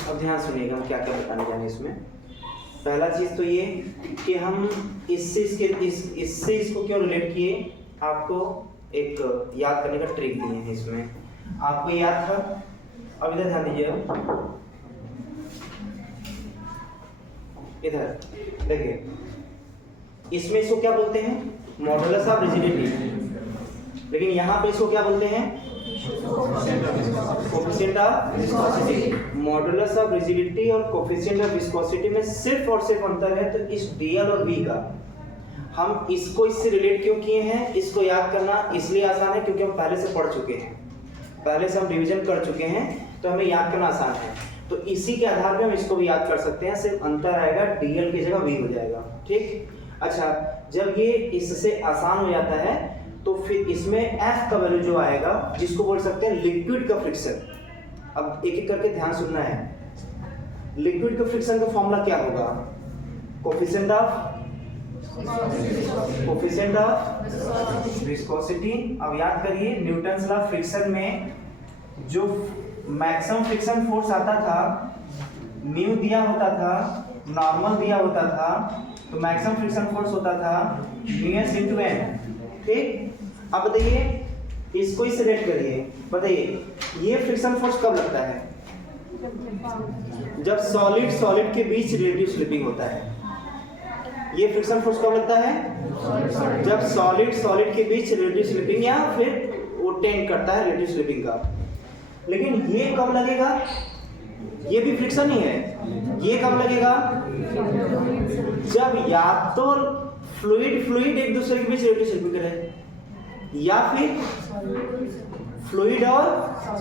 अब ध्यान सुनिएगा हम क्या क्या बताने जाने इसमें। पहला चीज तो ये कि हम इससे इसको क्यों रिलेट किए, आपको एक याद करने का ट्रिक दिए हैं इसमें। आपको याद था, अब इधर ध्यान दीजिए, इधर देखिए, इसमें इसको क्या बोलते हैं, मॉडुलस ऑफ रिजिडिटी, लेकिन यहाँ पे इसको क्या बोलते हैं, coefficient of viscosity. Modulus of rigidity और कोफिशिएंट ऑफ विस्कोसिटी में सिर्फ और सिर्फ अंतर है तो इस DL और V का। हम इसको इससे रिलेट क्यों किए हैं, इसको याद करना इसलिए आसान है क्योंकि हम पहले से पढ़ चुके हैं, पहले से हम डिवीजन कर चुके हैं, तो हमें याद करना आसान है। तो इसी के आधार पे हम इसको भी याद कर सकते हैं, सिर्फ अंतर आएगा DL की जगह V हो जाएगा, ठीक। अच्छा, जब ये इससे आसान हो जाता है तो फिर इसमें F का वैल्यू जो आएगा, जिसको बोल सकते हैं लिक्विड का फ्रिक्शन। अब एक एक करके ध्यान सुनना है। लिक्विड का फ्रिक्शन का फॉर्मूला क्या होगा, कोफिशिएंट ऑफ विस्कोसिटी। अब याद करिए, न्यूटन्स लॉ फ्रिक्शन में जो मैक्सिमम फ्रिक्शन फोर्स आता था, म्यू दिया होता था, नॉर्मल दिया होता था, तो मैक्सिमम फ्रिक्शन फोर्स होता था μs × n, ठीक। अब बताइए, इसको ही सिलेक्ट करिए, बताइए ये फ्रिक्शन फोर्स कब लगता है, जब सॉलिड के बीच रिलेटिव स्लिपिंग होता है। ये फ्रिक्शन फोर्स कब लगता है, जब सॉलिड के बीच रिलेटिव स्लिपिंग या फिर वो टेंड करता है रिलेटिव स्लिपिंग का। लेकिन ये कब लगेगा, ये भी फ्रिक्शन ही है। ये कब लगेगा? जब या तो फ्लूइड एक दूसरे के बीच रोटेशन करे, या फिर फ्लूइड और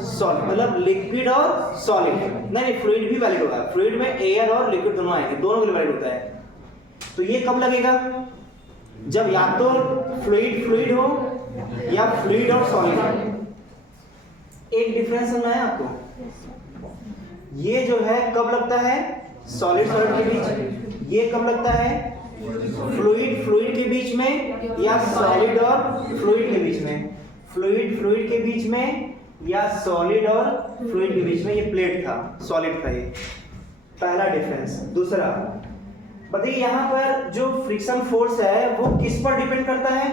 सॉलिड, मतलब लिक्विड और सॉलिड। नहीं, फ्लूइड भी वैलिड होगा, फ्लूइड में एयर और लिक्विड दोनों आएंगे, दोनों के लिए वैलिड होता है। तो ये कब लगेगा? जब या तो फ्लूइड हो या फ्लूइड और सॉलिड हो। एक डिफरेंस समझ आया आपको? ये जो है कब लगता है? सॉलिड के बीच। ये कब लगता है? फ्लूइड के बीच में या सॉलिड और फ्लूइड के बीच में। फ्लूइड के बीच में या सॉलिड और फ्लूइड के बीच में। ये प्लेट था, सॉलिड था। ये पहला डिफरेंस। दूसरा बताइए, यहाँ पर जो फ्रिक्शन फोर्स है वो किस पर डिपेंड करता है?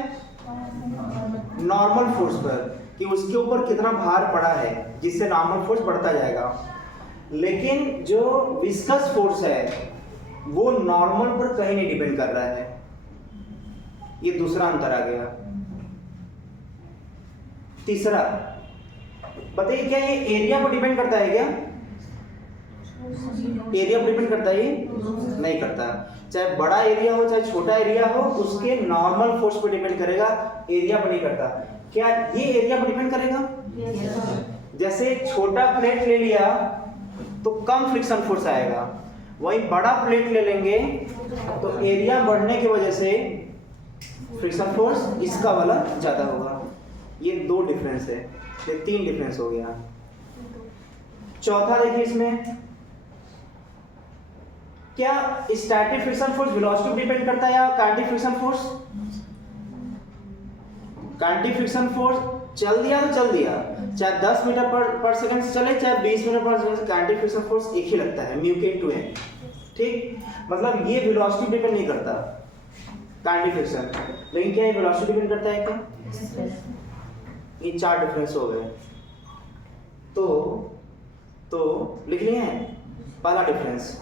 नॉर्मल फोर्स पर, कि उसके ऊपर कितना भार पड़ा है, जिससे नॉर्मल फोर्स बढ़ता जाएगा। लेकिन जो विस्कस फोर्स है वो नॉर्मल पर कहीं नहीं डिपेंड कर रहा है। ये दूसरा अंतर आ गया। तीसरा बताइए, क्या ये एरिया पर डिपेंड करता है क्या? एरिया पर डिपेंड करता है? ये नहीं करता। चाहे बड़ा एरिया हो चाहे छोटा एरिया हो, उसके नॉर्मल फोर्स पर डिपेंड करेगा, एरिया पर नहीं करता। क्या ये एरिया पर डिपेंड करेगा? जैसे छोटा प्लेट ले लिया तो कम फ्रिक्शन फोर्स आएगा, वही बड़ा प्लेट ले लेंगे तो एरिया बढ़ने की वजह से फ्रिक्शन फोर्स इसका वाला ज्यादा होगा। ये दो डिफरेंस है, ये तीन डिफरेंस हो गया। चौथा देखिए, इसमें क्या स्टैटिक फ्रिक्शन फोर्स वेलोसिटी पर डिपेंड करता है या kinetic friction force? Kinetic friction force चल दिया तो चल दिया, चाहे 10 मीटर पर सेकंड से चले चाहे 20 मीटर पर सेकंड से, काइनेटिक फ्रिक्शन फोर्स एक ही लगता है, म्यू के टू एन। ठीक, मतलब ये वेलोसिटी डिपेंड नहीं करता काइनेटिक फ्रिक्शन। लेकिन क्या ये वेलोसिटी डिपेंड करता है क्या? ये चार डिफरेंस हो गए। तो लिख लिए हैं। पहला डिफरेंस,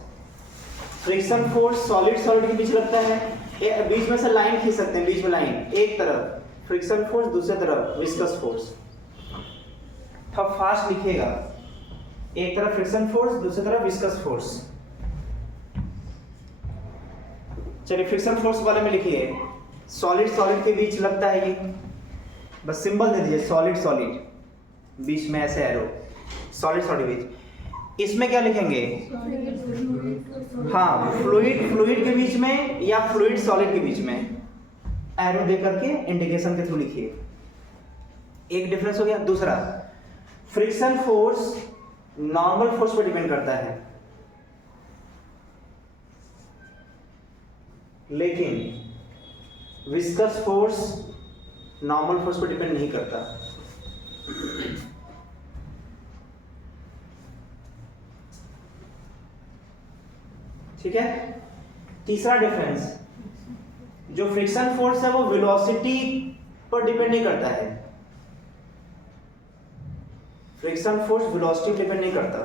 फ्रिक्शन फोर्स सॉलिड के बीच लगता है। बीच में से लाइन खींच सकते हैं, बीच में लाइन, एक तरफ फ्रिक्शन फोर्स, दूसरी तरफ विस्कस फोर्स। थोड़ा फास्ट लिखिएगा, एक तरफ फ्रिक्शन फोर्स, दूसरी तरफ विस्कस फोर्स। चलिए फ्रिक्शन फोर्स वाले में लिखिए, सॉलिड के बीच लगता है। ये बस सिंबल दे दीजिए, सॉलिड, बीच में ऐसे एरो, सॉलिड के बीच। इसमें क्या लिखेंगे? हाँ, फ्लूइड के बीच में या फ्लूइड सॉलिड के बीच में एरो दे करके इंडिकेशन के थ्रू लिखिए। एक डिफरेंस हो गया। दूसरा, फ्रिक्शन फोर्स नॉर्मल फोर्स पर डिपेंड करता है, लेकिन विस्कस फोर्स नॉर्मल फोर्स पर डिपेंड नहीं करता। ठीक है। तीसरा डिफरेंस, जो फ्रिक्शन फोर्स है वो वेलोसिटी पर डिपेंड नहीं करता है। फ्रिक्शन फोर्स वेलोसिटी पर डिपेंड नहीं करता।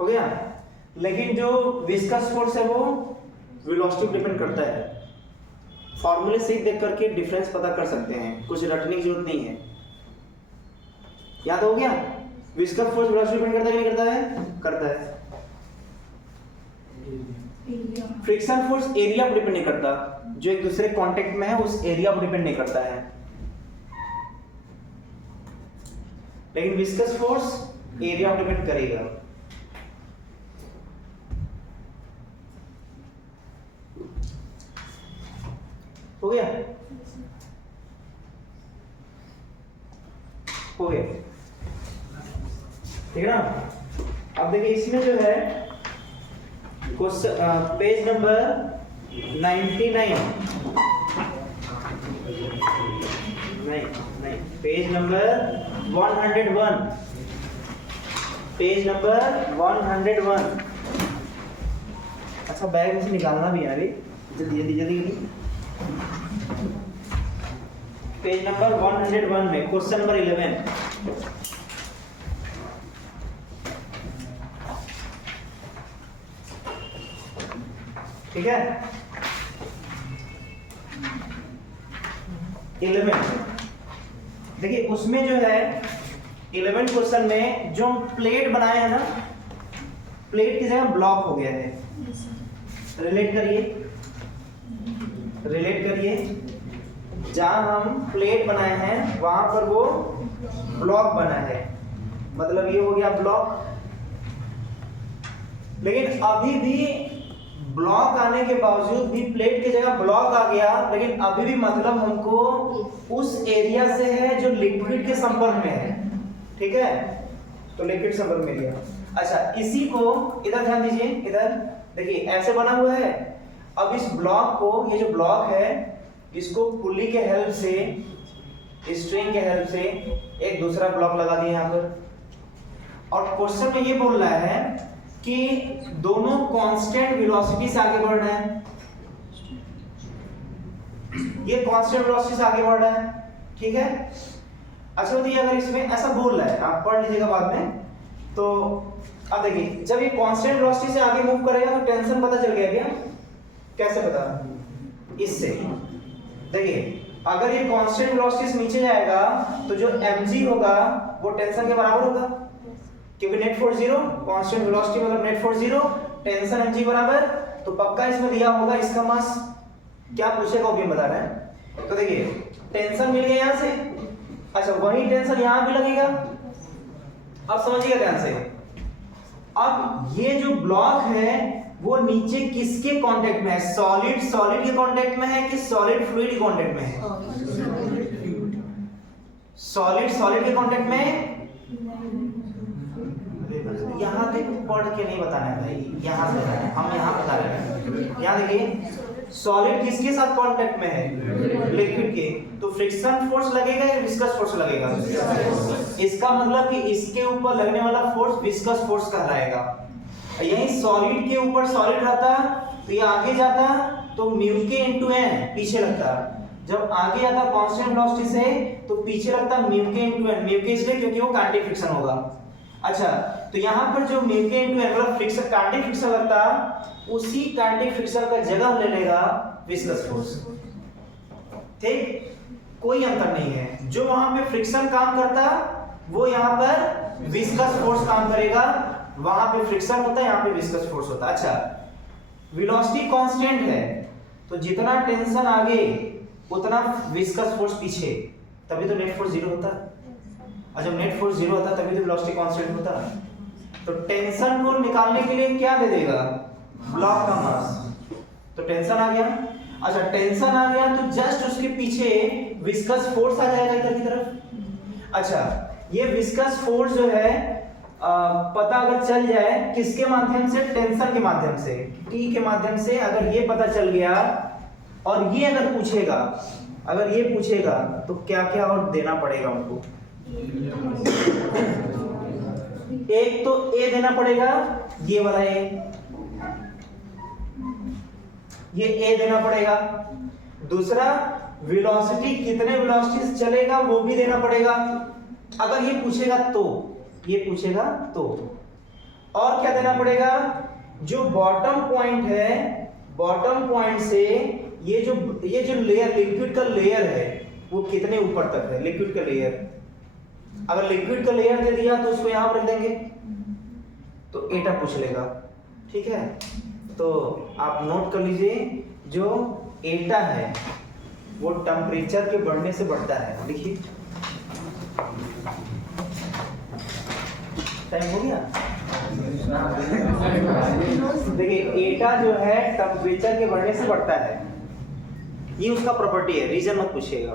हो गया। लेकिन जो विस्कस फोर्स है वो वेलोसिटी पर डिपेंड करता है। फॉर्मूले से देख करके डिफरेंस पता कर सकते हैं, कुछ रटने की जरूरत नहीं है। याद हो गया? विस्कस फोर्स वेलोसिटी डिपेंड करता है कि नहीं करता है? करता है। फ्रिक्शन फोर्स एरिया पर डिपेंड नहीं करता, जो एक दूसरे कांटेक्ट में है उस एरिया पर डिपेंड नहीं करता है। लेकिन विस्कस फोर्स एरिया पर डिपेंड करेगा। हो गया? हो गया, ठीक है ना? अब देखिए इसमें जो है पेज नंबर 99, नहीं, पेज नंबर 101, पेज नंबर 101। अच्छा, बैग में से निकालना भी है अभी, जल्दी। पेज नंबर 101 में क्वेश्चन नंबर 11। ठीक है, 11 देखिए उसमें जो है 11 क्वेश्चन में जो हम प्लेट बनाए हैं ना, प्लेट की जगह ब्लॉक हो गया है। रिलेट करिए, जहां हम प्लेट बनाए हैं वहां पर वो ब्लॉक बना है, मतलब ये हो गया ब्लॉक। लेकिन अभी भी ब्लॉक आने के बावजूद भी प्लेट की जगह ब्लॉक आ गया, लेकिन अभी भी मतलब हमको उस एरिया से है जो लिक्विड के संपर्क में है, ठीक है, तो लिक्विड संपर्क में लिया। अच्छा, इसी को इधर ध्यान दीजिए, इधर देखिए ऐसे बना हुआ है। अब इस ब्लॉक को, ये जो ब्लॉक है, इसको पुली के हेल्प से, स्ट्रिंग के हेल्प से एक दूसरा ब्लॉक लगा दिया यहाँ पर। और क्वेश्चन में ये बोल रहा है कि दोनों कांस्टेंट वेलोसिटी से आगे बढ़ रहे हैं, ये कांस्टेंट वेलोसिटी से आगे बढ़ रहा है, ठीक है। अच्छा, तो ये अगर इसमें ऐसा बोल रहा है, आप पढ़ लीजिएगा बाद में। तो अब देखिए, जब ये कांस्टेंट वेलोसिटी से आगे मूव करेगा तो टेंशन पता चल गया क्या? कैसे पता? इससे देखिए, अगर ये कांस्टेंट वेलोसिटी से नीचे जाएगा तो जो mg होगा वो टेंशन के बराबर होगा, क्योंकि नेट फोर्स 0, कांस्टेंट वेलोसिटी मतलब नेट फोर्स 0, टेंशन mg बराबर। तो पक्का इसमें दिया होगा इसका मास, क्या पूछेगा वो भी बता रहे हैं। तो देखिए टेंशन मिल गया यहां से। अच्छा, वही टेंशन यहां भी लगेगा। अब समझिएगा ध्यान से, अब ये जो ब्लॉक है वो नीचे किसके कांटेक्ट में है? सॉलिड के कांटेक्ट में है कि सॉलिड फ्लूइड के कांटेक्ट में है? सॉलिड के कांटेक्ट में। यहां देखो, पढ़ के नहीं बताना है भाई, यहां से बताना है, हम यहां बता रहे हैं। यहां देखिए, सॉलिड किसके साथ कांटेक्ट में है? लिक्विड के। तो फ्रिक्शन फोर्स लगेगा या विस्कस फोर्स लगेगा? इसका मतलब कि इसके ऊपर लगने वाला फोर्स विस्कस फोर्स कहलाएगा। यही सॉलिड के ऊपर सॉलिड रहता तो ये आगे जाता तो म्यू के इनटू एन पीछे लगता, जब आगे जाता कांस्टेंट वेलोसिटी से तो पीछे लगता म्यू के इनटू एन। म्यू के इसलिए क्योंकि वो कांटिक फ्रिक्शन होगा। अच्छा, तो यहाँ पर जो म्यू के इनटू एन मतलब फ्रिक्शन, कांटिक फ्रिक्शन लगता, उसी कांटिक फ्रिक्शन का जगह ले लेगा विस्कस फोर्स। ठीक, कोई अंतर नहीं है। जो वहां पे फ्रिक्शन काम करता वो यहाँ पर विस्कस फोर्स काम करेगा, वहां पे फ्रिक्शन होता है, यहाँ पे विस्कस फोर्स होता है। अच्छा, वेलोसिटी कांस्टेंट है तो जितना टेंशन आगे उतना विस्कस फोर्स पीछे, तभी तो नेट फोर्स 0 होता। और जब नेट फोर्स 0 होता तभी तो वेलोसिटी कांस्टेंट होता। तो टेंशन को निकालने के लिए क्या दे देगा? ब्लॉक का मास। तो टेंशन आ गया। अच्छा, टेंशन आ गया तो जस्ट उसके पीछे विस्कस फोर्स आ जाएगा इधर की तरफ। अच्छा, ये विस्कस फोर्स जो है पता अगर चल जाए किसके माध्यम से? टेंशन के माध्यम से, टी के माध्यम से। अगर ये पता चल गया और ये अगर पूछेगा तो क्या क्या और देना पड़ेगा उनको? एक तो ए देना पड़ेगा, ये वाला ये ए देना पड़ेगा। दूसरा, वेलोसिटी कितने वेलोसिटी से चलेगा वो भी देना पड़ेगा, अगर ये पूछेगा तो। और क्या देना पड़ेगा? जो बॉटम पॉइंट है, बॉटम पॉइंट से ये जो लेयर, लिक्विड का लेयर है, वो कितने ऊपर तक है? लिक्विड का लेयर, अगर लिक्विड का लेयर दे दिया तो उसको यहां पर रख देंगे तो एटा पूछ लेगा, ठीक है। तो आप नोट कर लीजिए, जो एटा है वो टेम्परेचर के बढ़ने से बढ़ता है। देखिए टाइम हो गया। देखिए एटा जो है टेम्परेचर के बढ़ने से बढ़ता है, ये उसका प्रॉपर्टी है, रीजन मत पूछिएगा।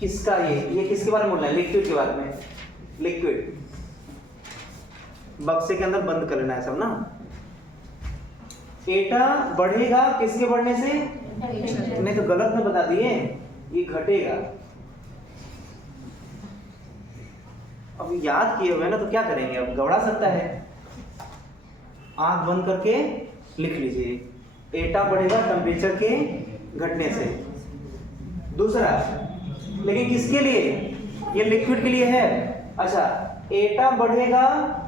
किसका? ये किसके बारे में बोलना है? लिक्विड के बारे में। लिक्विड बक्से के अंदर बंद कर लेना है सब ना। एटा बढ़ेगा किसके बढ़ने से? नहीं तो गलत में बता दिए, ये घटेगा। अब याद किए हुए ना तो क्या करेंगे, अब गबड़ा सकता है। आंख बंद करके लिख लीजिए, एटा बढ़ेगा टेम्परेचर के घटने से। दूसरा, लेकिन किसके लिए? ये लिक्विड के लिए है। अच्छा, एटा बढ़ेगा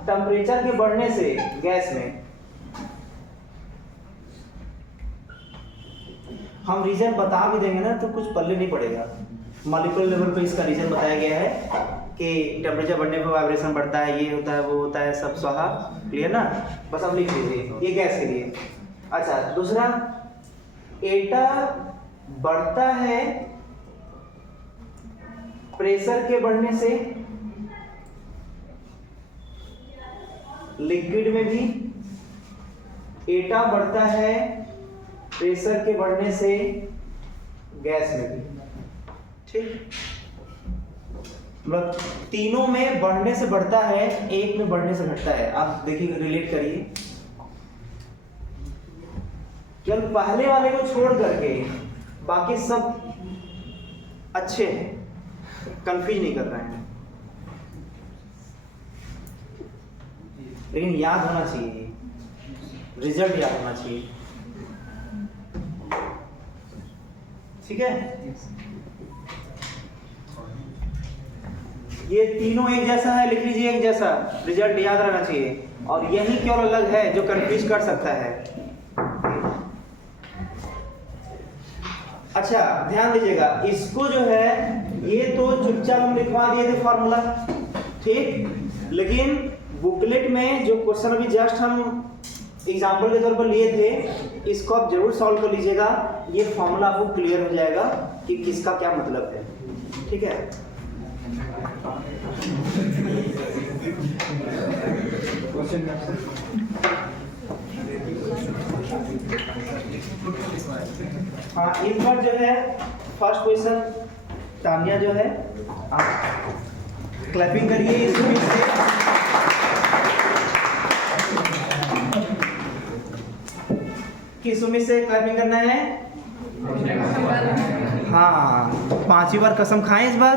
टेम्परेचर के बढ़ने से गैस में। हम रीजन बता भी देंगे ना तो कुछ पल्ले नहीं पड़ेगा। मॉलिक्यूलर लेवल पे इसका रीजन बताया गया है कि टेम्परेचर बढ़ने पर वाइब्रेशन बढ़ता है, ये होता है, वो होता है, सब स्वाहा। क्लियर ना? बस अब लिख लीजिए ये गैस के लिए। अच्छा, दूसरा, एटा बढ़ता है प्रेशर के बढ़ने से, लिक्विड में भी एटा बढ़ता है प्रेशर के बढ़ने से, गैस में भी। ठीक, मतलब तीनों में बढ़ने से बढ़ता है, एक में बढ़ने से घटता है। आप देखिए, रिलेट करिए। केवल पहले वाले को छोड़ करके बाकी सब अच्छे हैं, कंफ्यूज नहीं कर रहे हैं। लेकिन याद होना चाहिए, रिजल्ट याद होना चाहिए। ठीक है, ये तीनों एक जैसा है, लिख लीजिए एक जैसा, रिजल्ट याद रहना चाहिए। और यही केवल अलग है जो कंफ्यूज कर सकता है। अच्छा, ध्यान दीजिएगा, इसको जो है ये तो चुपचाप हम लिखवा दिए थे फॉर्मूला, ठीक। लेकिन बुकलेट में जो क्वेश्चन अभी जस्ट हम एग्जाम्पल के तौर पर लिए थे, इसको आप जरूर सॉल्व कर लीजिएगा। ये फॉर्मूला आपको क्लियर हो जाएगा कि किसका क्या मतलब है। ठीक है, हाँ, इस बार जो है फर्स्ट क्वेश्चन तानिया जो है, आप क्लैपिंग करिए इसमें से। किस उम्मीद से क्लैपिंग करना है? हाँ, 5वीं बार कसम खाएं इस बार।